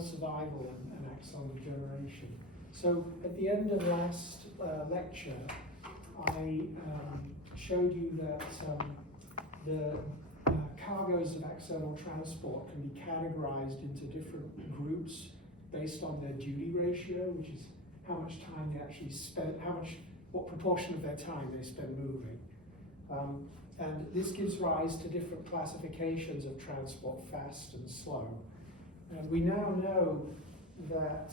cell survival and axon degeneration. So at the end of last lecture, I showed you that the cargoes of axonal transport can be categorized into different groups based on their duty ratio, which is how much time they actually spend, what proportion of their time they spend moving. And this gives rise to different classifications of transport, fast and slow. And we now know that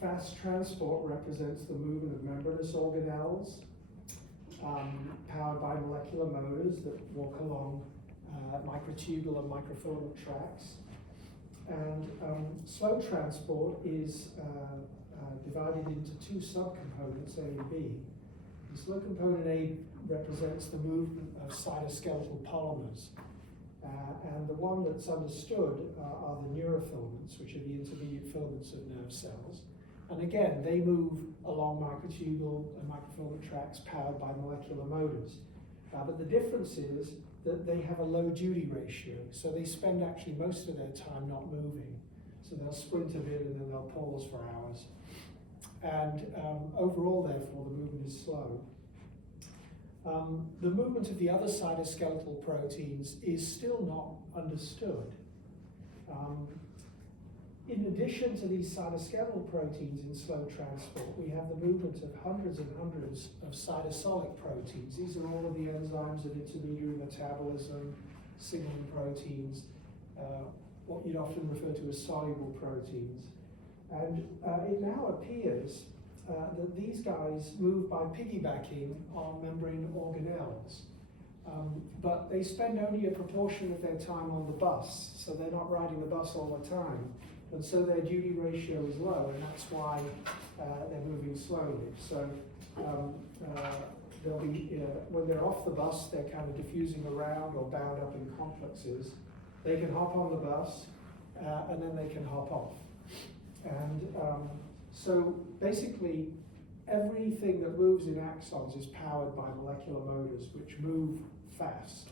fast transport represents the movement of membranous organelles powered by molecular motors that walk along microtubule and microfilament tracks. And slow transport is divided into two subcomponents, A and B. The slow component A represents the movement of cytoskeletal polymers. And the one that's understood are the neurofilaments, which are the intermediate filaments of nerve cells. And again, they move along microtubule and microfilament tracks powered by molecular motors. But the difference is that they have a low duty ratio, so they spend actually most of their time not moving. So they'll sprint a bit and then they'll pause for hours. And overall, therefore, the movement is slow. The movement of the other cytoskeletal proteins is still not understood. In addition to these cytoskeletal proteins in slow transport, we have the movement of hundreds and hundreds of cytosolic proteins. These are all of the enzymes of intermediary metabolism, signaling proteins, what you'd often refer to as soluble proteins. And it now appears that these guys move by piggybacking on membrane organelles. But they spend only a proportion of their time on the bus, so they're not riding the bus all the time. And so their duty ratio is low, and that's why they're moving slowly. So they'll be, when they're off the bus, they're kind of diffusing around or bound up in complexes. They can hop on the bus, and then they can hop off. And so basically, everything that moves in axons is powered by molecular motors, which move fast.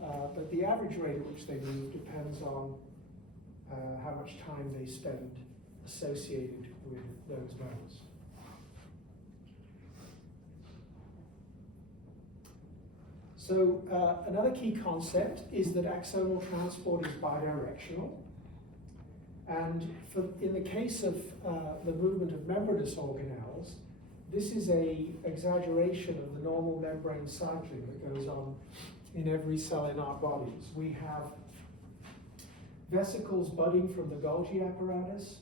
But the average rate at which they move depends on how much time they spend associated with those modes. So another key concept is that axonal transport is bidirectional. And in the case of the movement of membranous organelles, this is an exaggeration of the normal membrane cycling that goes on in every cell in our bodies. We have vesicles budding from the Golgi apparatus,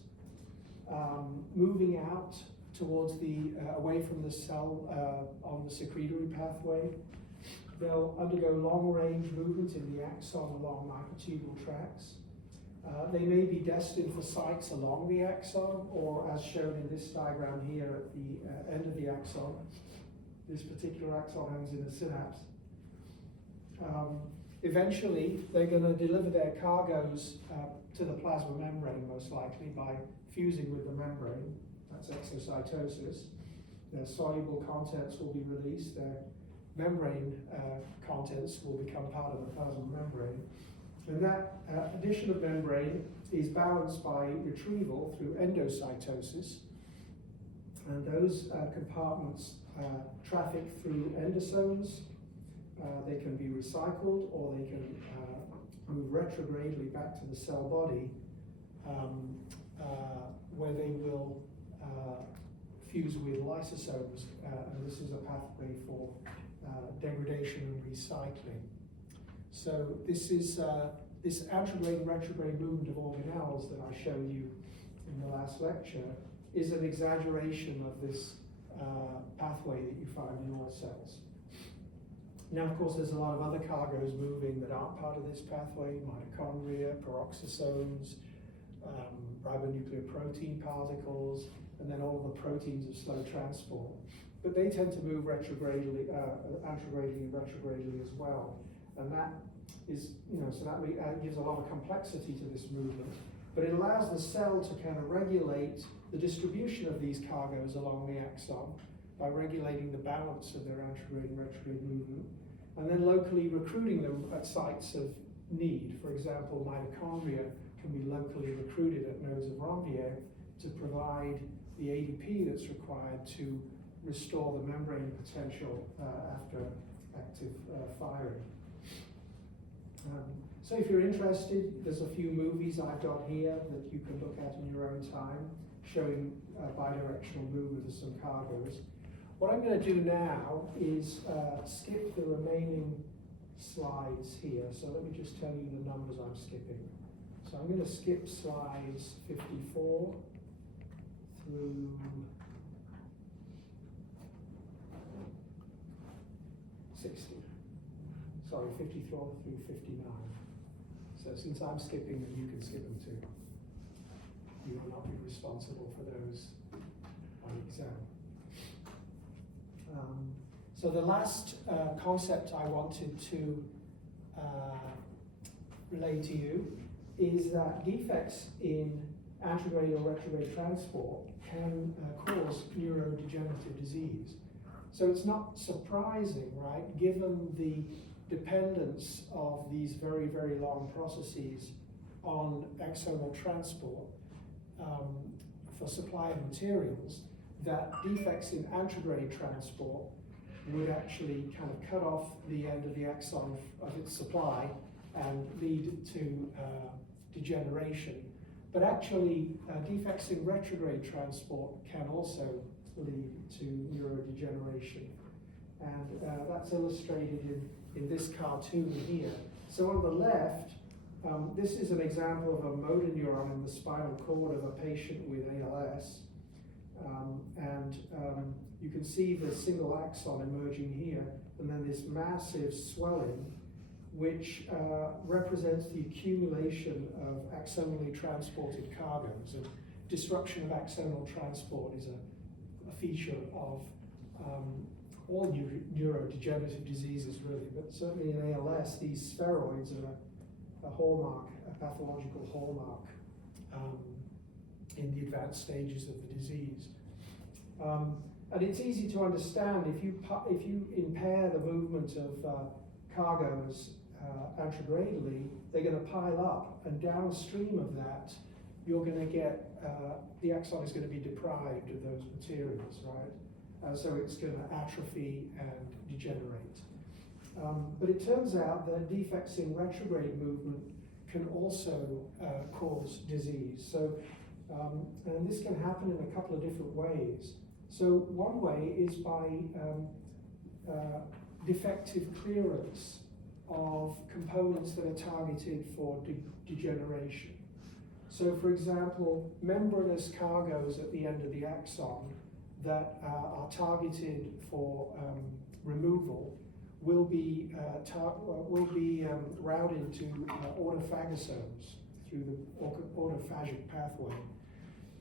moving out towards the, away from the cell on the secretory pathway. They'll undergo long-range movement in the axon along microtubule tracks. They may be destined for sites along the axon, or as shown in this diagram here at the end of the axon. This particular axon ends in a synapse. Eventually, they're going to deliver their cargoes to the plasma membrane, most likely, by fusing with the membrane. That's exocytosis. Their soluble contents will be released. Their membrane contents will become part of the plasma membrane. And that addition of membrane is balanced by retrieval through endocytosis. And those compartments traffic through endosomes. They can be recycled, or they can move retrogradely back to the cell body, where they will fuse with lysosomes, and this is a pathway for degradation and recycling. So this is this antegrade and retrograde movement of organelles that I showed you in the last lecture is an exaggeration of this pathway that you find in all cells. Now, of course, there's a lot of other cargoes moving that aren't part of this pathway: mitochondria, peroxisomes, ribonuclear protein particles, and then all the proteins of slow transport. But they tend to move retrogradely, anterogradally and retrogradally as well. And that is, so that gives a lot of complexity to this movement. But it allows the cell to kind of regulate the distribution of these cargoes along the axon by regulating the balance of their anterograde and retrograde movement, and then locally recruiting them at sites of need. For example, mitochondria can be locally recruited at nodes of Ranvier to provide the ADP that's required to restore the membrane potential after active firing. So if you're interested, there's a few movies I've got here that you can look at in your own time, showing bidirectional movement of some cargoes. What I'm going to do now is skip the remaining slides here. So let me just tell you the numbers I'm skipping. So I'm going to skip slides 54 through 60. Sorry, 54 through 59. So since I'm skipping them, you can skip them too. You will not be responsible for those on exam. So the last concept I wanted to relay to you is that defects in antegrade or retrograde transport can cause neurodegenerative disease. So it's not surprising, right, given the dependence of these very, very long processes on axonal transport for supply of materials, that defects in antegrade transport would actually kind of cut off the end of the axon of its supply and lead to degeneration. But actually, defects in retrograde transport can also lead to neurodegeneration. And that's illustrated in this cartoon here. So on the left, this is an example of a motor neuron in the spinal cord of a patient with ALS. You can see the single axon emerging here, and then this massive swelling, which represents the accumulation of axonally transported cargoes. And disruption of axonal transport is a feature of all neurodegenerative diseases, really, but certainly in ALS, these spheroids are a hallmark, a pathological hallmark in the advanced stages of the disease. And it's easy to understand if you impair the movement of cargoes antegrade, they're going to pile up, and downstream of that, you're going to get the axon is going to be deprived of those materials, right? So it's going to atrophy and degenerate. But it turns out that defects in retrograde movement can also cause disease. So, and this can happen in a couple of different ways. So one way is by defective clearance of components that are targeted for degeneration. So for example, membranous cargoes at the end of the axon that are targeted for removal will be routed to autophagosomes through the autophagic pathway.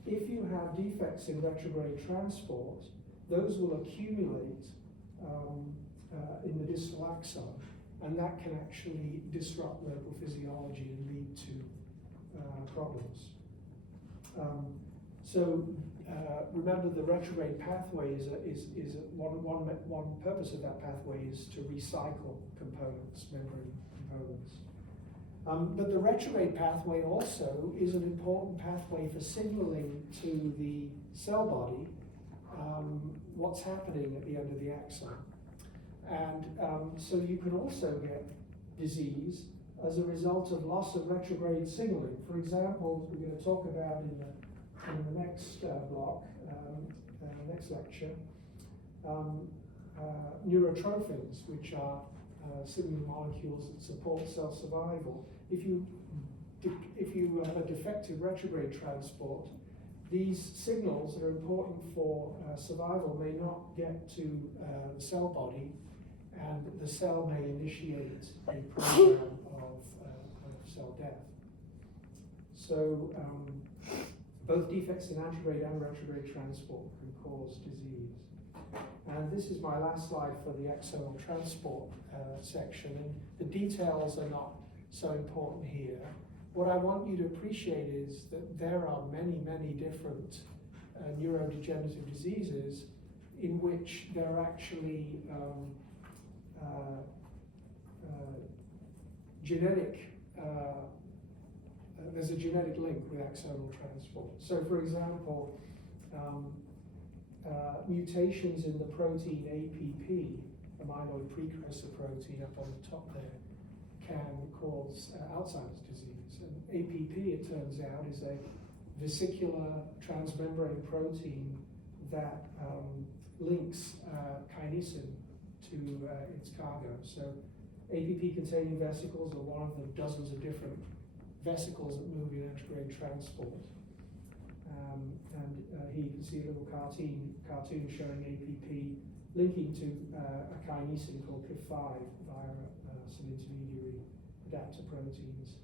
If you have defects in retrograde transport, those will accumulate in the distal axon, and that can actually disrupt local physiology and lead to problems. Remember, the retrograde pathway is one purpose of that pathway is to recycle components, membrane components. But the retrograde pathway also is an important pathway for signaling to the cell body what's happening at the end of the axon. And so you can also get disease as a result of loss of retrograde signaling. For example, we're going to talk about in the next block, next lecture, neurotrophins, which are signaling molecules that support cell survival. If you have a defective retrograde transport, these signals that are important for survival may not get to the cell body, and the cell may initiate a program of cell death. So both defects in antegrade and retrograde transport can cause disease. And this is my last slide for the axonal transport section, and the details are not so important here. What I want you to appreciate is that there are many, many different neurodegenerative diseases in which there are actually genetic there's a genetic link with axonal transport. So for example, mutations in the protein APP, amyloid precursor protein up on the top there, can cause Alzheimer's disease. And APP, it turns out, is a vesicular transmembrane protein that links kinesin to its cargo. So APP-containing vesicles are one of the dozens of different vesicles that move in antegrade transport. Here you can see a little cartoon showing APP linking to a kinesin called KIF5 via some intermediary adapter proteins.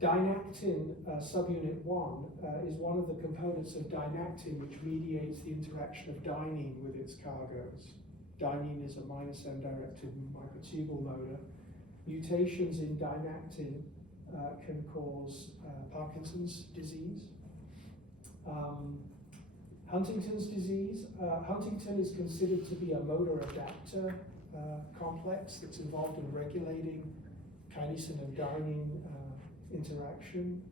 Dynactin subunit 1 is one of the components of dynactin which mediates the interaction of dynein with its cargoes. Dynein is a -M-directed microtubule motor. Mutations in dynactin can cause Parkinson's disease. Huntington's disease. Huntington is considered to be a motor adapter complex that's involved in regulating kinesin and dynein interaction.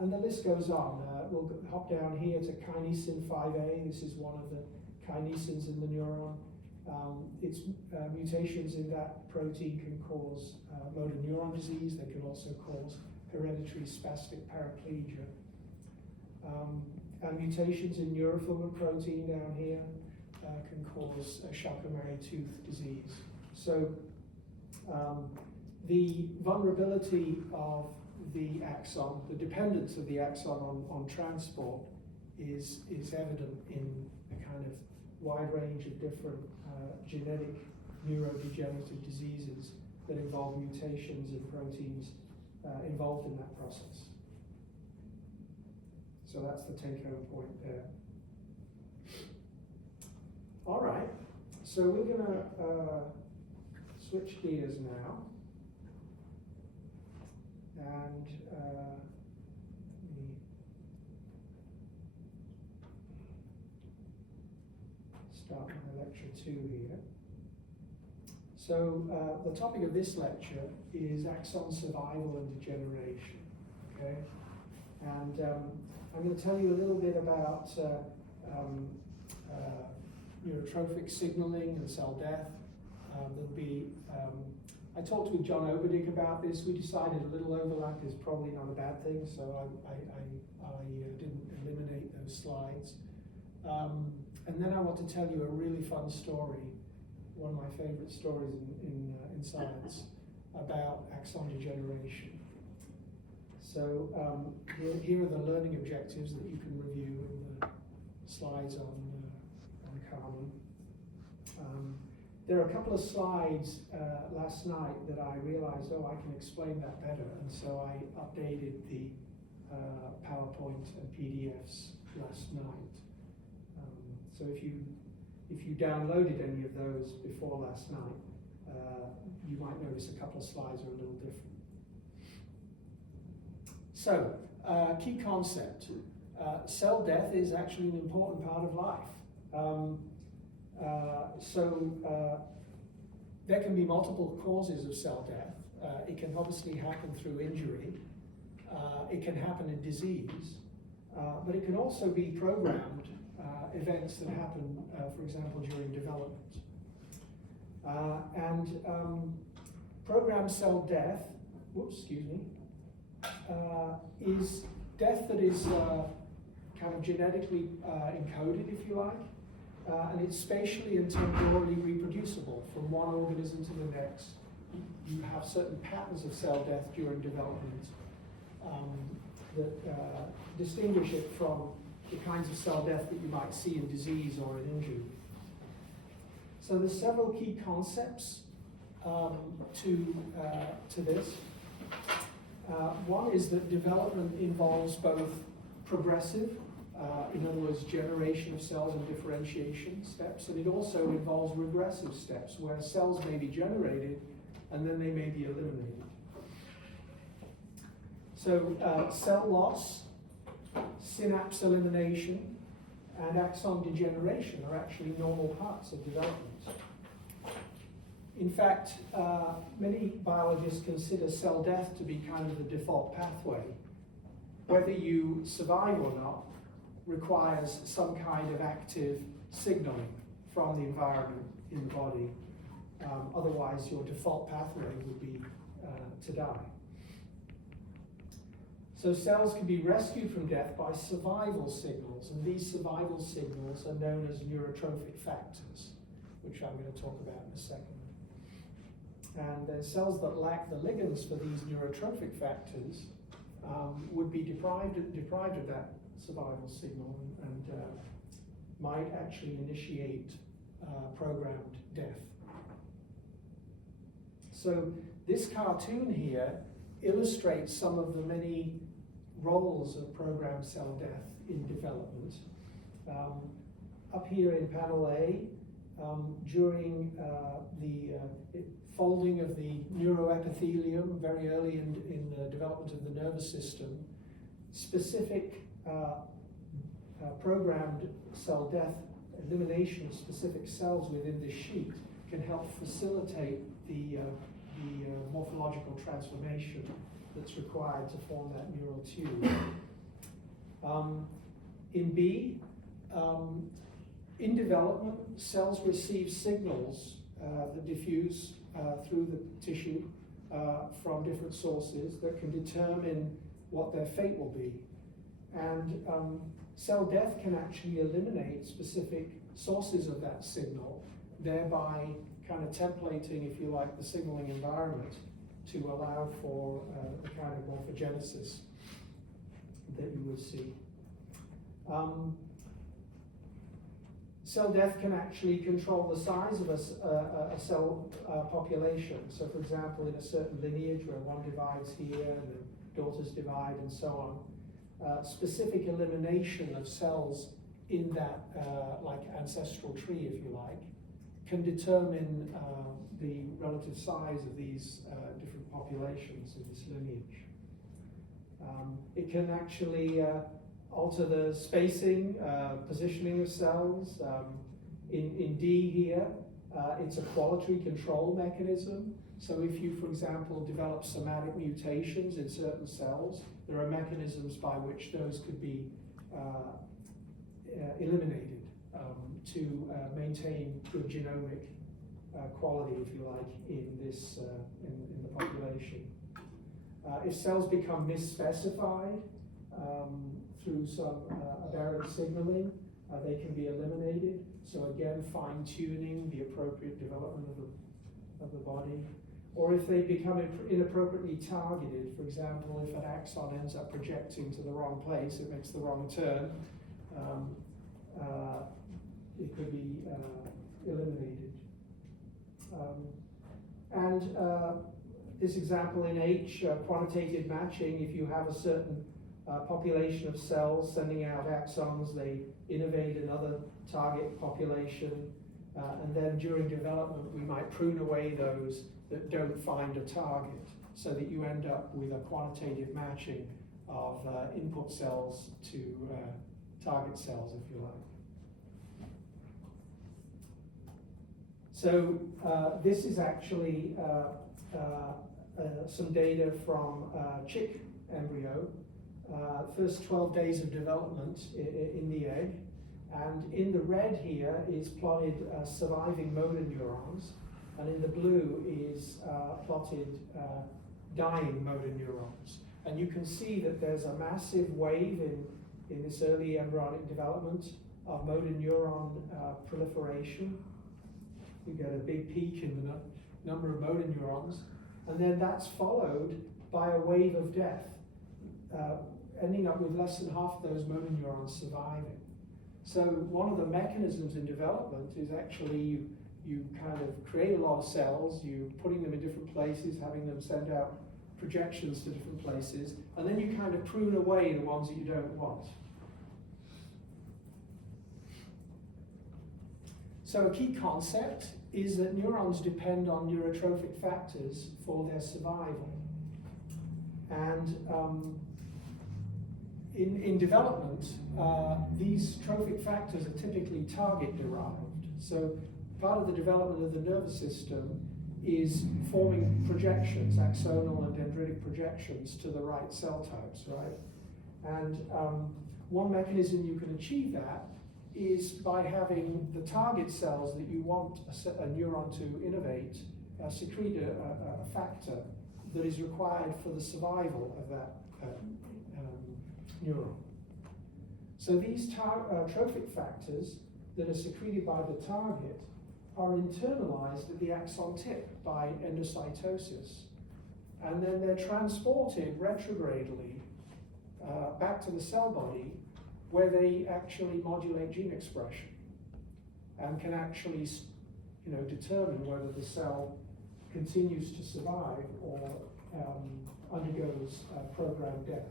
And the list goes on. We'll hop down here to kinesin 5A. This is one of the kinesins in the neuron. Its mutations in that protein can cause motor neuron disease. They can also cause hereditary spastic paraplegia. And mutations in neurofilament protein down here can cause Charcot-Marie-Tooth disease. So the vulnerability of the axon, the dependence of the axon on transport is evident in a kind of wide range of different genetic neurodegenerative diseases that involve mutations in proteins involved in that process. So that's the take-home point there. All right, so we're going to switch gears now. And let me start my lecture 2 here. So the topic of this lecture is axon survival and degeneration. Okay, and I'm going to tell you a little bit about neurotrophic signaling and cell death. There'll be I talked with John Obadick about this. We decided a little overlap is probably not a bad thing, so I didn't eliminate those slides. And then I want to tell you a really fun story, one of my favorite stories in science, about axon degeneration. So here are the learning objectives that you can review in the slides on Carmen. There are a couple of slides last night that I realized, I can explain that better, and so I updated the PowerPoint and PDFs last night. So if you downloaded any of those before last night, you might notice a couple of slides are a little different. So, key concept. Cell death is actually an important part of life. There can be multiple causes of cell death. It can obviously happen through injury. It can happen in disease. But it can also be programmed events that happen, for example, during development. Programmed cell death, is death that is kind of genetically encoded, if you like. And it's spatially and temporally reproducible from one organism to the next. You have certain patterns of cell death during development that distinguish it from the kinds of cell death that you might see in disease or in injury. So there's several key concepts to this. One is that development involves both progressive, in other words, generation of cells and differentiation steps, and it also involves regressive steps, where cells may be generated and then they may be eliminated. So cell loss, synapse elimination, and axon degeneration are actually normal parts of development. In fact, many biologists consider cell death to be kind of the default pathway. Whether you survive or not requires some kind of active signaling from the environment in the body. Otherwise, your default pathway would be to die. So cells can be rescued from death by survival signals, and these survival signals are known as neurotrophic factors, which I'm going to talk about in a second. And then cells that lack the ligands for these neurotrophic factors would be deprived of that survival signal and might actually initiate programmed death. So this cartoon here illustrates some of the many roles of programmed cell death in development. Up here in panel A, during the folding of the neuroepithelium very early in the development of the nervous system, specific programmed cell death, elimination of specific cells within this sheet can help facilitate the morphological transformation that's required to form that neural tube. In B, in development, cells receive signals that diffuse through the tissue from different sources that can determine what their fate will be. And cell death can actually eliminate specific sources of that signal, thereby kind of templating, if you like, the signaling environment to allow for the kind of morphogenesis that you would see. Cell death can actually control the size of a cell population. So for example, in a certain lineage where one divides here and the daughters divide and so on, specific elimination of cells in that like ancestral tree, if you like, can determine the relative size of these different populations in this lineage. It can actually alter the spacing, positioning of cells. In D here, it's a quality control mechanism. So if you, for example, develop somatic mutations in certain cells, there are mechanisms by which those could be eliminated to maintain good genomic quality, if you like, in this in the population. If cells become misspecified through some aberrant signaling, they can be eliminated. So again, fine-tuning the appropriate development of the body. Or if they become inappropriately targeted, for example, if an axon ends up projecting to the wrong place, it makes the wrong turn, it could be eliminated. This example in H, quantitative matching, if you have a certain population of cells sending out axons, they innovate another target population, and then during development we might prune away those that don't find a target, so that you end up with a quantitative matching of input cells to target cells, if you like. So this is actually some data from chick embryo, first 12 days of development in the egg, and in the red here is plotted surviving motor neurons, and in the blue is plotted dying motor neurons. And you can see that there's a massive wave in this early embryonic development of motor neuron proliferation. You get a big peak in the number of motor neurons, and then that's followed by a wave of death, ending up with less than half of those motor neurons surviving. So one of the mechanisms in development is actually you kind of create a lot of cells, you're putting them in different places, having them send out projections to different places, and then you kind of prune away the ones that you don't want. So a key concept is that neurons depend on neurotrophic factors for their survival. And in development, these trophic factors are typically target derived. So part of the development of the nervous system is forming projections, axonal and dendritic projections to the right cell types, right? And one mechanism you can achieve that is by having the target cells that you want a neuron to innervate secrete a factor that is required for the survival of that neuron. So these trophic factors that are secreted by the target are internalized at the axon tip by endocytosis. And then they're transported retrogradely back to the cell body, where they actually modulate gene expression and can actually, determine whether the cell continues to survive or undergoes programmed death.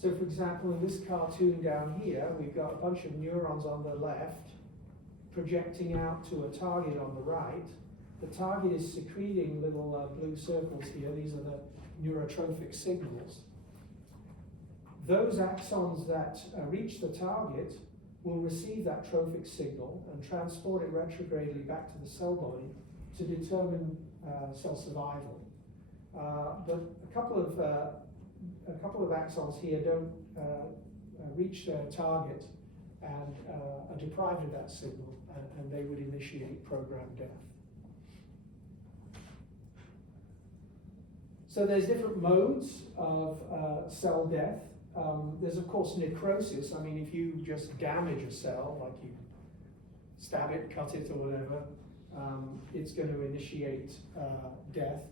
So, for example, in this cartoon down here, we've got a bunch of neurons on the left projecting out to a target on the right. The target is secreting little blue circles here. These are the neurotrophic signals. Those axons that reach the target will receive that trophic signal and transport it retrogradely back to the cell body to determine cell survival. But a couple of axons here don't reach their target and are deprived of that signal, and they would initiate programmed death. So there's different modes of cell death. There's of course necrosis. I mean, if you just damage a cell, like you stab it, cut it, or whatever, it's going to initiate death.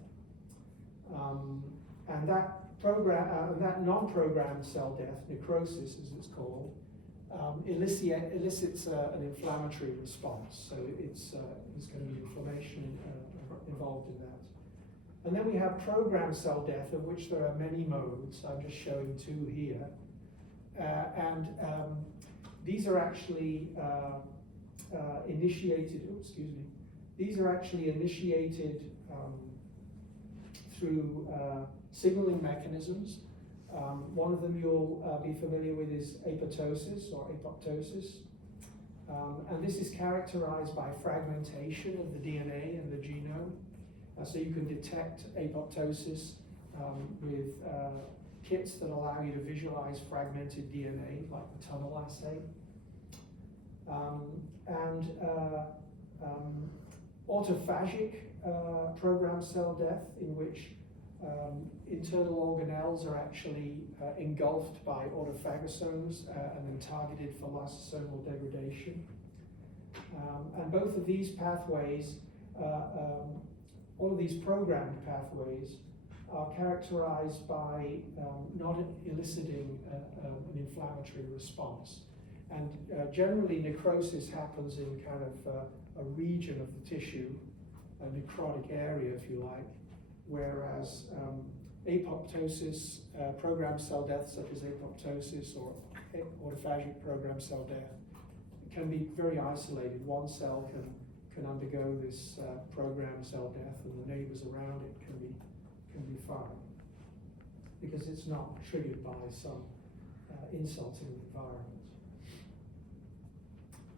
And that non-programmed cell death, necrosis as it's called, elicits an inflammatory response. So there's going to be inflammation involved in that. And then we have programmed cell death, of which there are many modes. I'm just showing two here. These are actually initiated, these are actually initiated through signaling mechanisms. One of them you'll be familiar with is apoptosis or apoptosis. And this is characterized by fragmentation of the DNA and the genome. So you can detect apoptosis with kits that allow you to visualize fragmented DNA, like the tunnel assay. Autophagic programmed cell death, in which internal organelles are actually engulfed by autophagosomes and then targeted for lysosomal degradation. And both of these pathways, all of these programmed pathways, are characterized by not eliciting an inflammatory response. And generally necrosis happens in kind of a region of the tissue, a necrotic area, if you like, whereas apoptosis, programmed cell death such as apoptosis or autophagic programmed cell death can be very isolated. One cell can undergo this programmed cell death, and the neighbors around it can be fine because it's not triggered by some insult in the environment.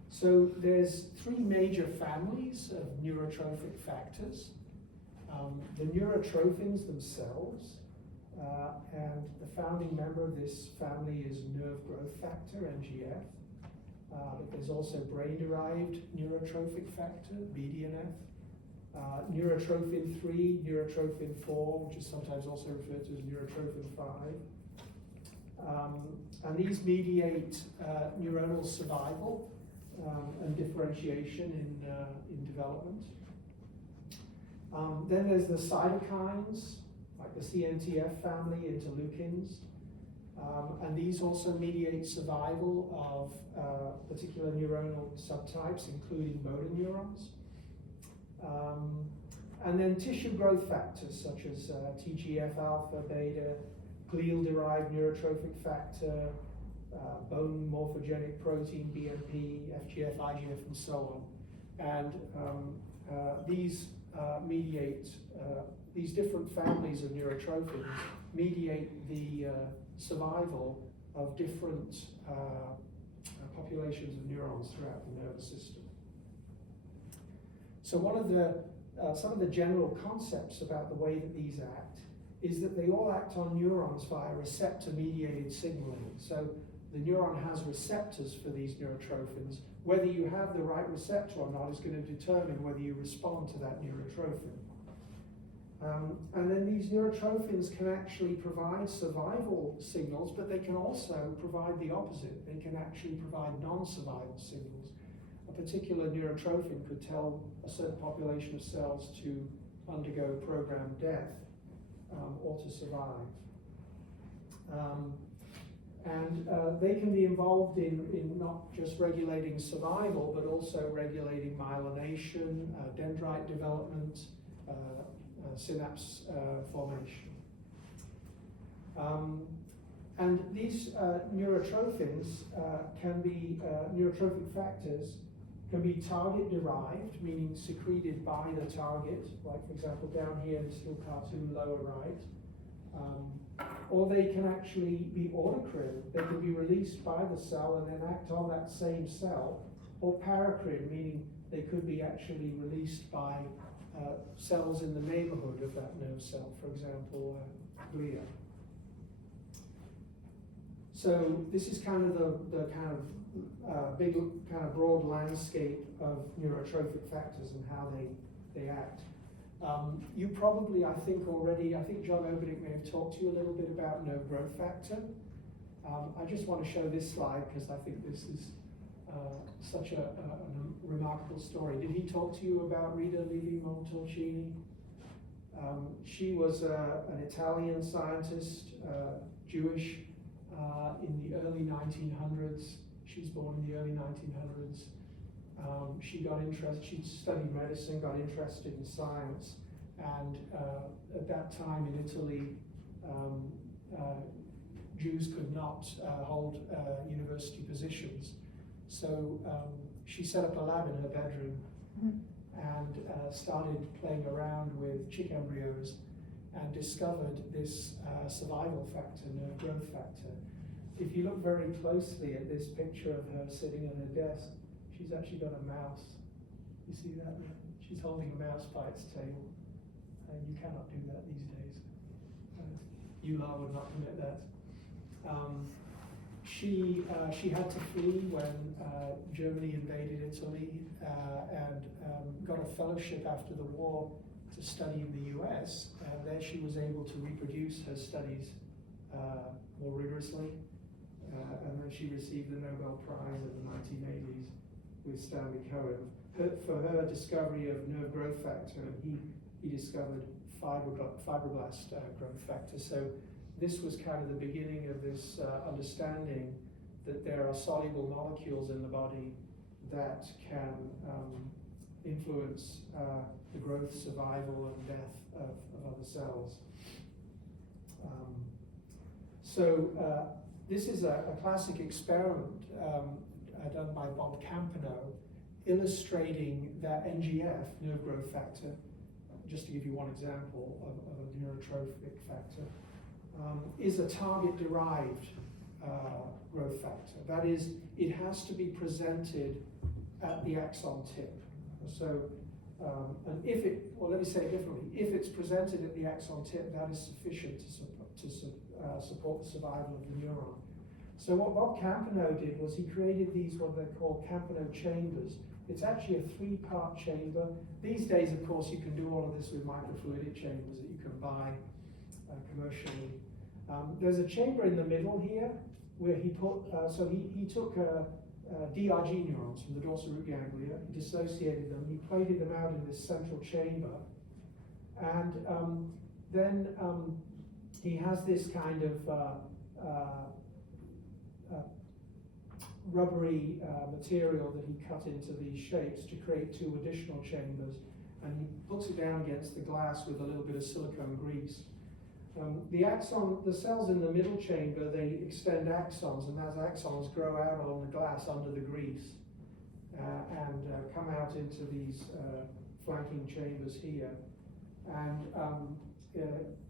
So there's three major families of neurotrophic factors. The neurotrophins themselves, and the founding member of this family is nerve growth factor, NGF. But there's also brain-derived neurotrophic factor, BDNF, neurotrophin 3, neurotrophin 4, which is sometimes also referred to as neurotrophin 5. And these mediate neuronal survival and differentiation in development. Then there's the cytokines, like the CNTF family, interleukins. And these also mediate survival of particular neuronal subtypes, including motor neurons. And then tissue growth factors such as TGF-alpha, beta, glial-derived neurotrophic factor, bone morphogenic protein, BMP, FGF, IGF, and so on. And these mediate, these different families of neurotrophins mediate the survival of different populations of neurons throughout the nervous system. So one of the some of the general concepts about the way that these act is that they all act on neurons via receptor-mediated signaling. So the neuron has receptors for these neurotrophins. Whether you have the right receptor or not is going to determine whether you respond to that neurotrophin. And then these neurotrophins can actually provide survival signals, but they can also provide the opposite. They can actually provide non-survival signals. A particular neurotrophin could tell a certain population of cells to undergo programmed death or to survive. They can be involved in not just regulating survival, but also regulating myelination, dendrite development, synapse formation. And these neurotrophins can be, neurotrophic factors can be target derived, meaning secreted by the target, like for example down here in this little cartoon lower right. Or they can actually be autocrine. They can be released by the cell and then act on that same cell. Or paracrine, meaning they could be actually released by cells in the neighborhood of that nerve cell, for example, glia. So this is kind of the kind of big, kind of broad landscape of neurotrophic factors and how they act. You probably, I think John Obenick may have talked to you a little bit about nerve growth factor. I just want to show this slide because I think this is such a remarkable story. Did he talk to you about Rita Levi-Montalcini? She was an Italian scientist, Jewish, in the early 1900s. She was born in the early 1900s. She studied medicine, got interested in science, and at that time in Italy, Jews could not hold university positions. So she set up a lab in her bedroom and started playing around with chick embryos and discovered this survival factor, nerve growth factor. If you look very closely at this picture of her sitting at her desk, she's actually got a mouse. You see that? She's holding a mouse by its tail. You cannot do that these days. EULAR would not permit that. She had to flee when Germany invaded Italy and got a fellowship after the war to study in the US. And there she was able to reproduce her studies more rigorously. And then she received the Nobel Prize in the 1980s with Stanley Cohen for her discovery of nerve growth factor, and he discovered fibroblast growth factor. So this was kind of the beginning of this understanding that there are soluble molecules in the body that can influence the growth, survival, and death of other cells. This is a classic experiment done by Bob Campano, illustrating that NGF, nerve growth factor, just to give you one example of a neurotrophic factor, is a target-derived growth factor. That is, it has to be presented at the axon tip. So, and if it, or let me say it differently, if it's presented at the axon tip, that is sufficient to support the survival of the neuron. So what Bob Campano did was he created these, what they call Campano chambers. It's actually a 3-part chamber. These days, of course, you can do all of this with microfluidic chambers that you can buy commercially. There's a chamber in the middle here where he put, he took DRG neurons from the dorsal root ganglia, he dissociated them, he plated them out in this central chamber, and then he has this kind of rubbery material that he cut into these shapes to create 2 additional chambers, and he puts it down against the glass with a little bit of silicone grease. The cells in the middle chamber, they extend axons, and those axons grow out along the glass under the grease and come out into these flanking chambers here. And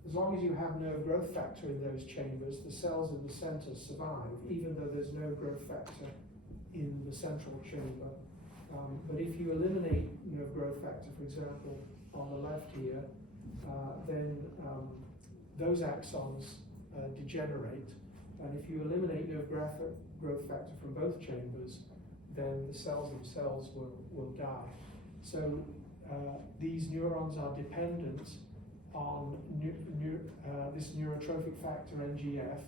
as long as you have no growth factor in those chambers, the cells in the center survive, even though there's no growth factor in the central chamber. But if you eliminate nerve growth factor, for example, on the left here, then those axons degenerate. And if you eliminate nerve growth factor from both chambers, then the cells themselves will die. So these neurons are dependent on this neurotrophic factor NGF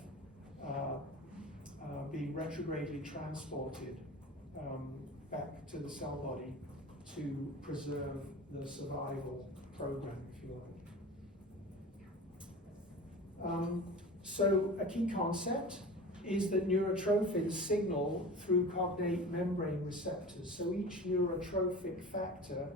being retrogradely transported back to the cell body to preserve the survival program, if you like. So a key concept is that neurotrophins signal through cognate membrane receptors. So each neurotrophic factor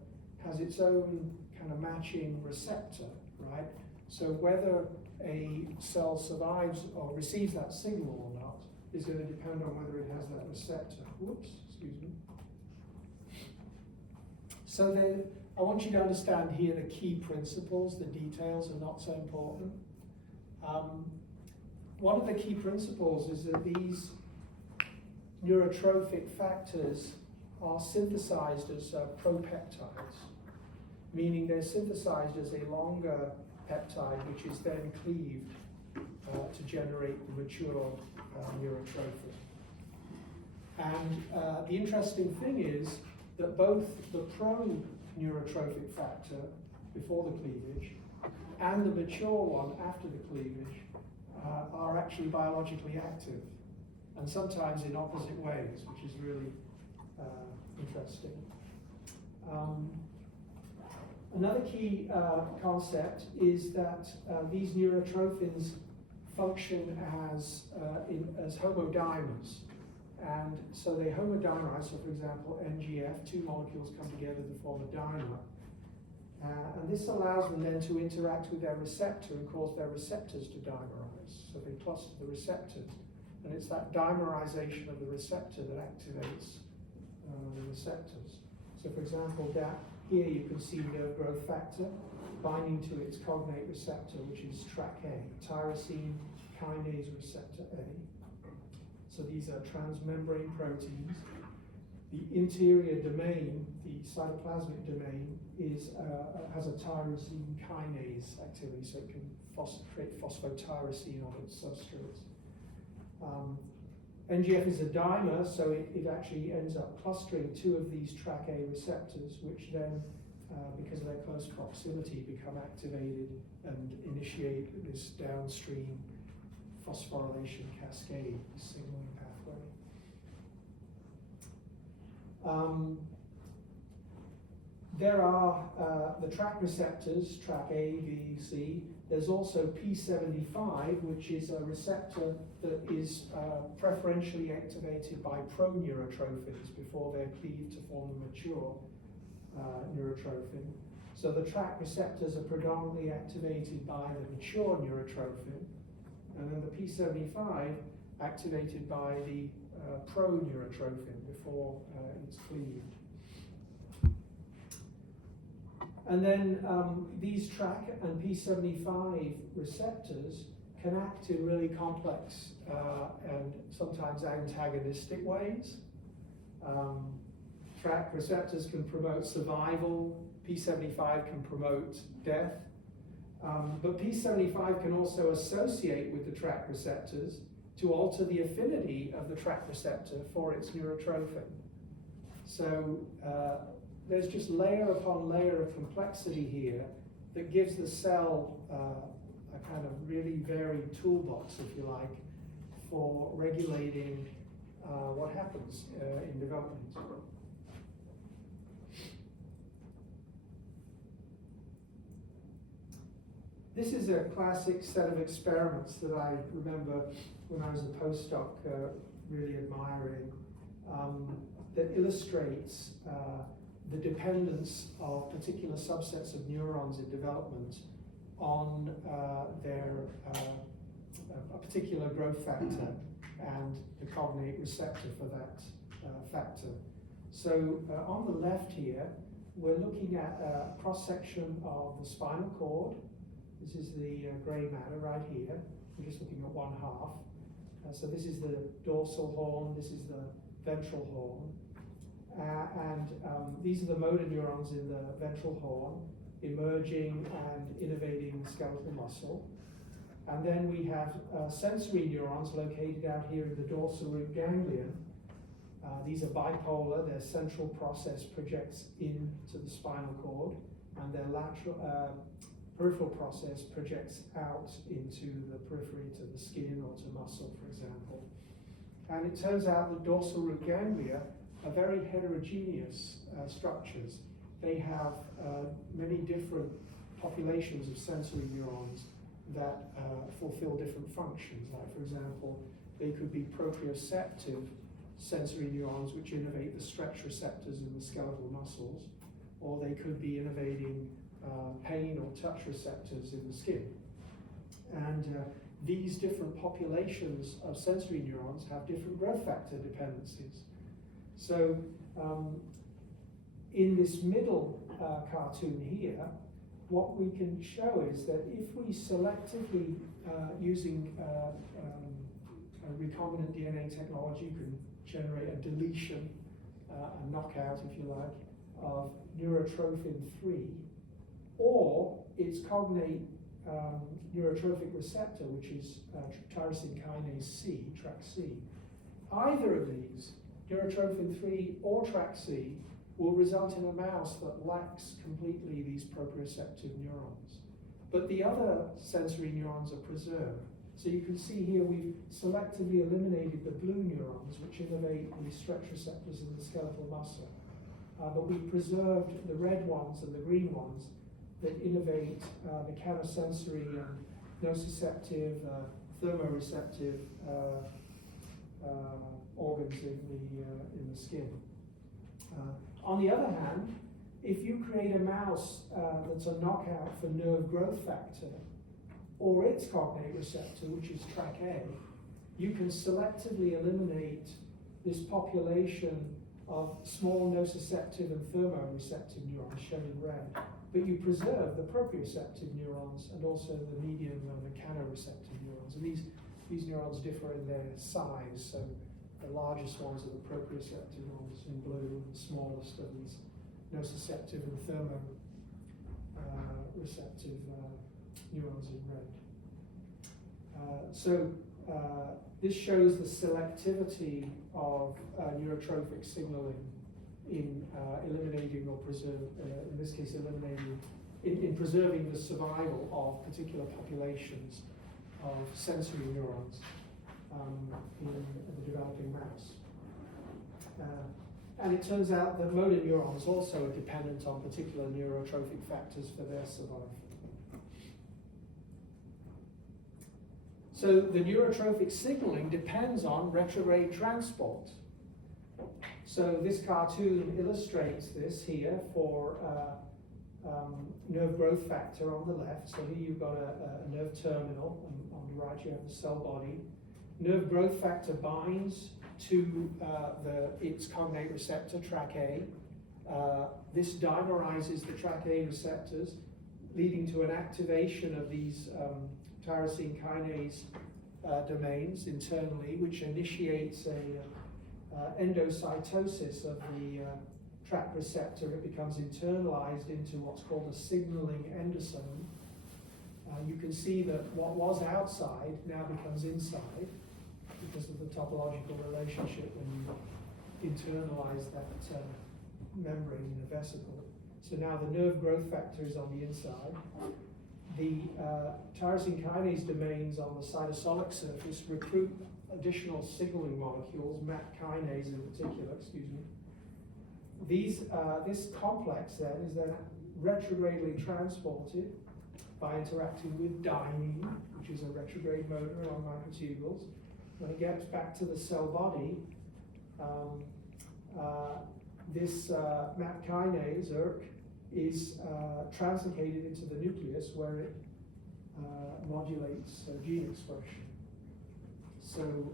has its own kind of matching receptor, right? So whether a cell survives or receives that signal or not is going to depend on whether it has that receptor. Whoops, excuse me. So then I want you to understand here the key principles. The details are not so important. One of the key principles is that these neurotrophic factors are synthesized as propeptides, meaning they're synthesized as a longer peptide which is then cleaved to generate the mature neurotrophin. And the interesting thing is that both the pro-neurotrophic factor before the cleavage and the mature one after the cleavage are actually biologically active, and sometimes in opposite ways, which is really interesting. Another key concept is that these neurotrophins function as homodimers. And so they homodimerize. So for example, NGF, two molecules come together to form a dimer. And this allows them then to interact with their receptor and cause their receptors to dimerize. So they cluster the receptors. And it's that dimerization of the receptor that activates the receptors. So for example, here you can see nerve growth factor binding to its cognate receptor, which is TrkA, tyrosine kinase receptor A. So these are transmembrane proteins. The interior domain, the cytoplasmic domain, has a tyrosine kinase activity, so it can create phosphotyrosine on its substrates. NGF is a dimer, so it actually ends up clustering two of these TrkA receptors, which then, because of their close proximity, become activated and initiate this downstream phosphorylation cascade, signaling pathway. There are the TrkA receptors, TrkA, V, C. There's also P75, which is a receptor that is preferentially activated by pro-neurotrophins before they're cleaved to form the mature neurotrophin. So the TrkA receptors are predominantly activated by the mature neurotrophin, and then the P75 activated by the pro-neurotrophin before it's cleaved. And then these TrkA and P75 receptors can act in really complex and sometimes antagonistic ways. TrkA receptors can promote survival, P75 can promote death, but P75 can also associate with the TrkA receptors to alter the affinity of the TrkA receptor for its neurotrophin. So there's just layer upon layer of complexity here that gives the cell a kind of really varied toolbox, if you like, for regulating what happens in development. This is a classic set of experiments that I remember when I was a postdoc really admiring, that illustrates the dependence of particular subsets of neurons in development on a particular growth factor and the cognate receptor for that factor. So on the left here, we're looking at a cross-section of the spinal cord. This is the gray matter right here. We're just looking at one half. So this is the dorsal horn, this is the ventral horn. These are the motor neurons in the ventral horn. emerging and innervating skeletal muscle. And then we have sensory neurons located out here in the dorsal root ganglion. These are bipolar. Their central process projects into the spinal cord, and their lateral peripheral process projects out into the periphery to the skin or to muscle, for example. And it turns out that dorsal root ganglia are very heterogeneous structures. They have many different populations of sensory neurons that fulfill different functions. Like, for example, they could be proprioceptive sensory neurons which innervate the stretch receptors in the skeletal muscles, or they could be innervating pain or touch receptors in the skin. And these different populations of sensory neurons have different growth factor dependencies. So in this middle cartoon here, what we can show is that if we selectively, using recombinant DNA technology, you can generate a deletion, a knockout, if you like, of neurotrophin 3, or its cognate neurotrophic receptor, which is tyrosine kinase C, TRAC-C. Either of these, neurotrophin 3 or TRAC-C, will result in a mouse that lacks completely these proprioceptive neurons. But the other sensory neurons are preserved. So you can see here we've selectively eliminated the blue neurons, which innervate the stretch receptors in the skeletal muscle. But we've preserved the red ones and the green ones that innervate mechanosensory and nociceptive, thermoreceptive organs in the skin. On the other hand, if you create a mouse that's a knockout for nerve growth factor, or its cognate receptor, which is TRAC-A, you can selectively eliminate this population of small nociceptive and thermoreceptive neurons, shown in red, but you preserve the proprioceptive neurons and also the medium and mechanoreceptive neurons. And these neurons differ in their size, so the largest ones are the proprioceptive ones in blue, and the smallest are these nociceptive and thermoreceptive neurons in red. This shows the selectivity of neurotrophic signaling in eliminating or preserving, in this case eliminating, in preserving the survival of particular populations of sensory neurons in the developing mouse. And it turns out that motor neurons also are dependent on particular neurotrophic factors for their survival. So the neurotrophic signaling depends on retrograde transport. So this cartoon illustrates this here for nerve growth factor on the left. So here you've got a nerve terminal, and on the right you have the cell body. Nerve growth factor binds to its cognate receptor, TRAC-A. This dimerizes the TRAC-A receptors, leading to an activation of these tyrosine kinase domains internally, which initiates a endocytosis of the TRAC receptor. It becomes internalized into what's called a signaling endosome. You can see that what was outside now becomes inside because of the topological relationship when you internalize that membrane in a vesicle. So now the nerve growth factor is on the inside. The tyrosine kinase domains on the cytosolic surface recruit additional signaling molecules, MAP kinase in particular, this complex then is then retrogradely transported by interacting with dynein, which is a retrograde motor on microtubules. When it gets back to the cell body, this MAP kinase, ERK, is translocated into the nucleus where it modulates gene expression. So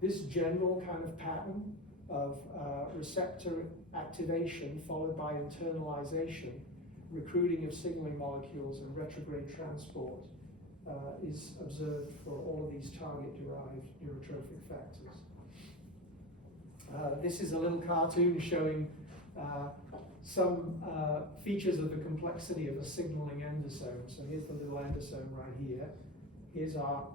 this general kind of pattern of receptor activation followed by internalization, recruiting of signaling molecules and retrograde transport is observed for all of these target-derived neurotrophic factors. This is a little cartoon showing some features of the complexity of a signaling endosome. So here's the little endosome right here. Here's our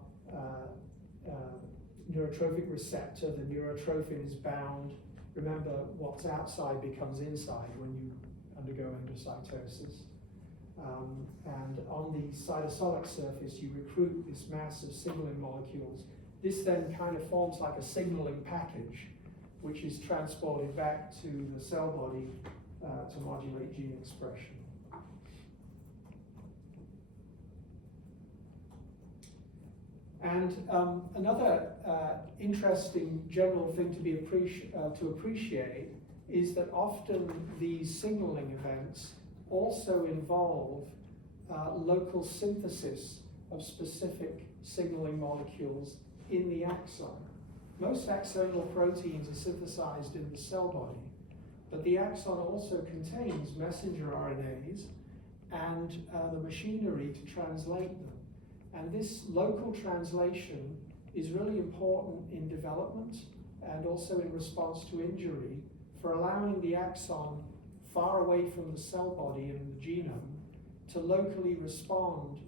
neurotrophic receptor. The neurotrophin is bound. Remember, what's outside becomes inside when you undergo endocytosis. And on the cytosolic surface, you recruit this mass of signaling molecules. This then kind of forms like a signaling package, which is transported back to the cell body to modulate gene expression. And another interesting general thing to appreciate is that often these signaling events also involve local synthesis of specific signaling molecules in the axon. Most axonal proteins are synthesized in the cell body, but the axon also contains messenger RNAs and the machinery to translate them. And this local translation is really important in development and also in response to injury for allowing the axon far away from the cell body and the genome to locally respond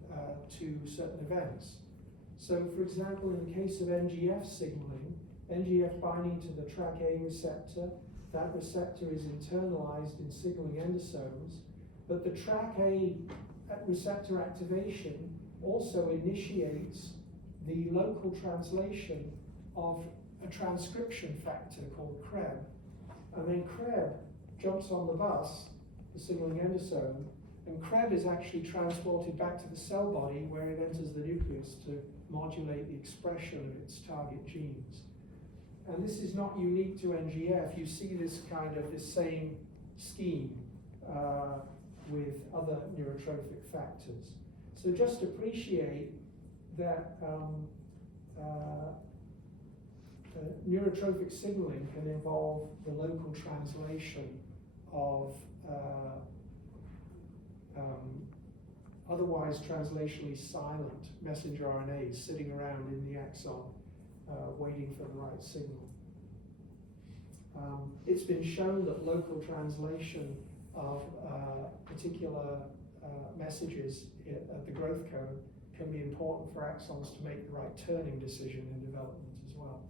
to certain events. So, for example, in the case of NGF signaling, NGF binding to the TrkA receptor, that receptor is internalized in signaling endosomes, but the TrkA receptor activation also initiates the local translation of a transcription factor called CREB. And then CREB jumps on the bus, the signaling endosome, and CREB is actually transported back to the cell body where it enters the nucleus to modulate the expression of its target genes. And this is not unique to NGF. You see this same scheme with other neurotrophic factors. So just appreciate that neurotrophic signaling can involve the local translation of otherwise translationally silent messenger RNAs sitting around in the axon waiting for the right signal. It's been shown that local translation of particular messages at the growth cone can be important for axons to make the right turning decision in development as well.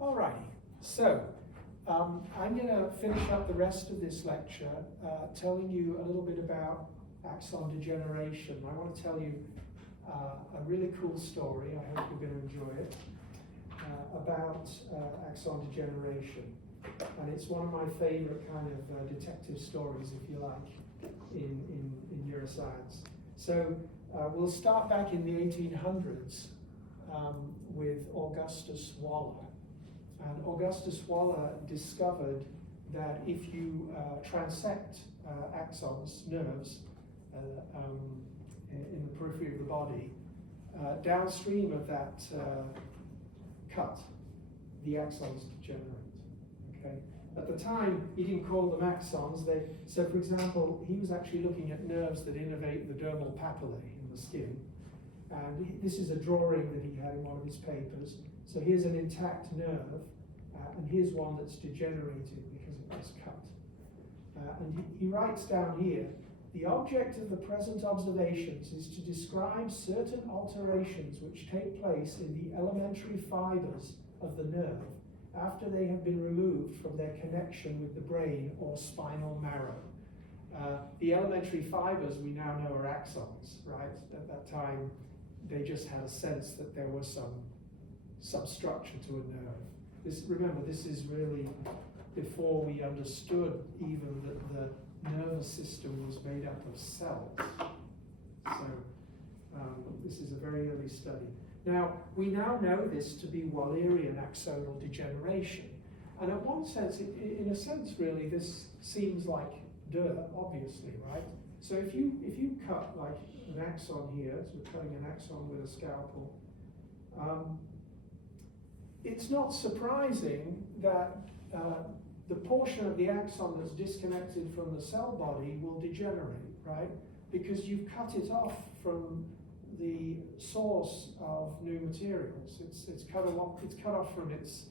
Alrighty, so I'm going to finish up the rest of this lecture telling you a little bit about axon degeneration. I want to tell you a really cool story, I hope you're going to enjoy it, about axon degeneration. And it's one of my favorite kind of detective stories, if you like, in neuroscience. So we'll start back in the 1800s with Augustus Waller. And Augustus Waller discovered that if you transect axons, nerves, in the periphery of the body, downstream of that cut, the axons degenerate. Okay? At the time, he didn't call them axons. So, for example, he was actually looking at nerves that innervate the dermal papillae in the skin. And this is a drawing that he had in one of his papers. So here's an intact nerve, and here's one that's degenerated because it was cut. And he writes down here, the object of the present observations is to describe certain alterations which take place in the elementary fibers of the nerve after they have been removed from their connection with the brain or spinal marrow. The elementary fibers we now know are axons, right? At that time, they just had a sense that there was some substructure to a nerve. Remember, this is really before we understood even that the nervous system was made up of cells. So this is a very early study. Now, we now know this to be Wallerian axonal degeneration. And in one sense, in a sense, really, this seems like obviously, right? So if you cut like an axon here, so we're cutting an axon with a scalpel, it's not surprising that the portion of the axon that's disconnected from the cell body will degenerate, right? Because you've cut it off from the source of new materials. It's cut off from its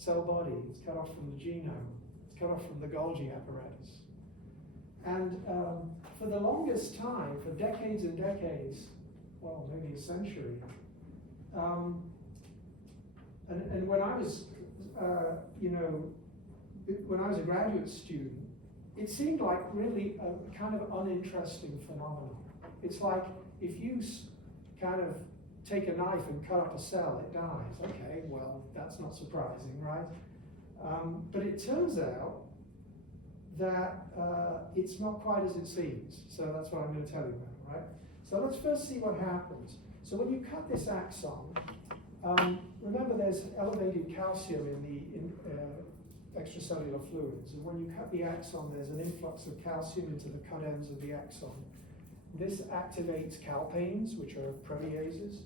cell body, it's cut off from the genome, it's cut off from the Golgi apparatus. And for the longest time, for decades and decades, well, maybe a century, and when I was, when I was a graduate student, it seemed like really a kind of uninteresting phenomenon. It's like if you kind of take a knife and cut up a cell, it dies. Okay, well, that's not surprising, right? But it turns out that it's not quite as it seems. So that's what I'm going to tell you about, right? So let's first see what happens. So when you cut this axon, remember there's elevated calcium in the extracellular fluids. And when you cut the axon, there's an influx of calcium into the cut ends of the axon. This activates calpains, which are proteases,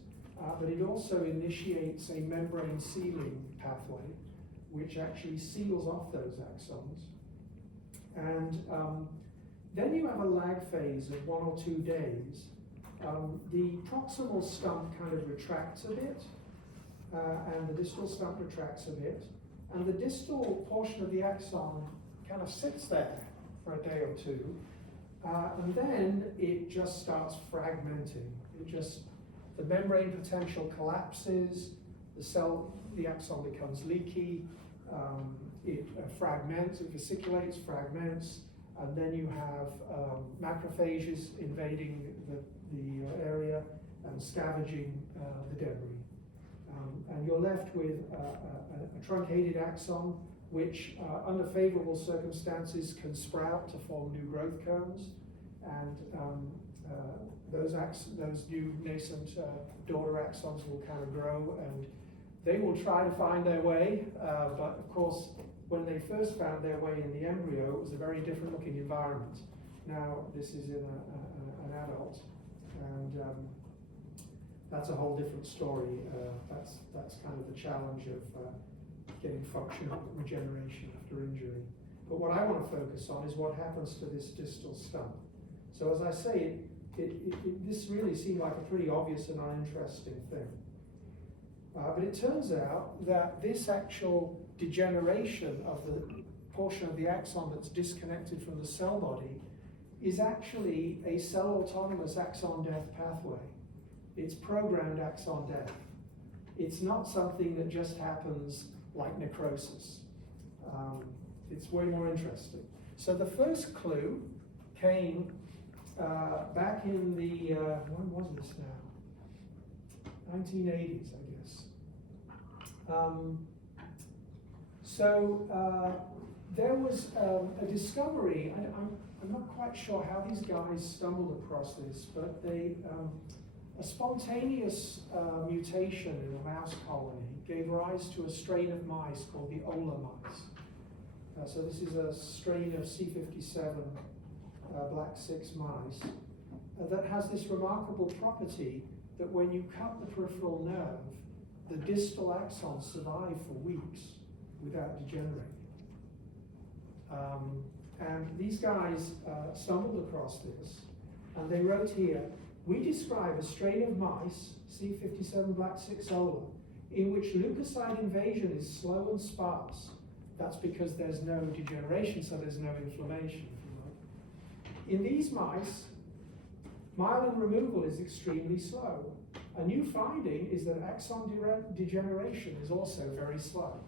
but it also initiates a membrane sealing pathway, which actually seals off those axons. And then you have a lag phase of 1 or 2 days. The proximal stump kind of retracts a bit, and the distal stump retracts a bit, and the distal portion of the axon kind of sits there for a day or two, and then it just starts fragmenting. The membrane potential collapses, the axon becomes leaky, it fragments, it vesiculates, fragments, and then you have macrophages invading the area and scavenging the debris. And you're left with a truncated axon, which under favorable circumstances can sprout to form new growth cones, and those new nascent daughter axons will kind of grow, and they will try to find their way, but of course, when they first found their way in the embryo, it was a very different looking environment. Now this is in an adult, and that's a whole different story. That's kind of the challenge of getting functional regeneration after injury. But what I want to focus on is what happens to this distal stump. So as I say, this really seemed like a pretty obvious and uninteresting thing. But it turns out that this actual degeneration of the portion of the axon that's disconnected from the cell body is actually a cell-autonomous axon death pathway. It's programmed axon death. It's not something that just happens like necrosis. It's way more interesting. So the first clue came back in the, when was this now? 1980s, I guess. There was a discovery, I'm not quite sure how these guys stumbled across this, but a spontaneous mutation in a mouse colony gave rise to a strain of mice called the Ola mice. So this is a strain of C57 black 6 mice that has this remarkable property that when you cut the peripheral nerve, the distal axons survive for weeks without degenerating. And these guys stumbled across this, and they wrote here, we describe a strain of mice, C57 black 6 Ola, in which leukocyte invasion is slow and sparse. That's because there's no degeneration, so there's no inflammation. In these mice, myelin removal is extremely slow. A new finding is that axon degeneration is also very slow.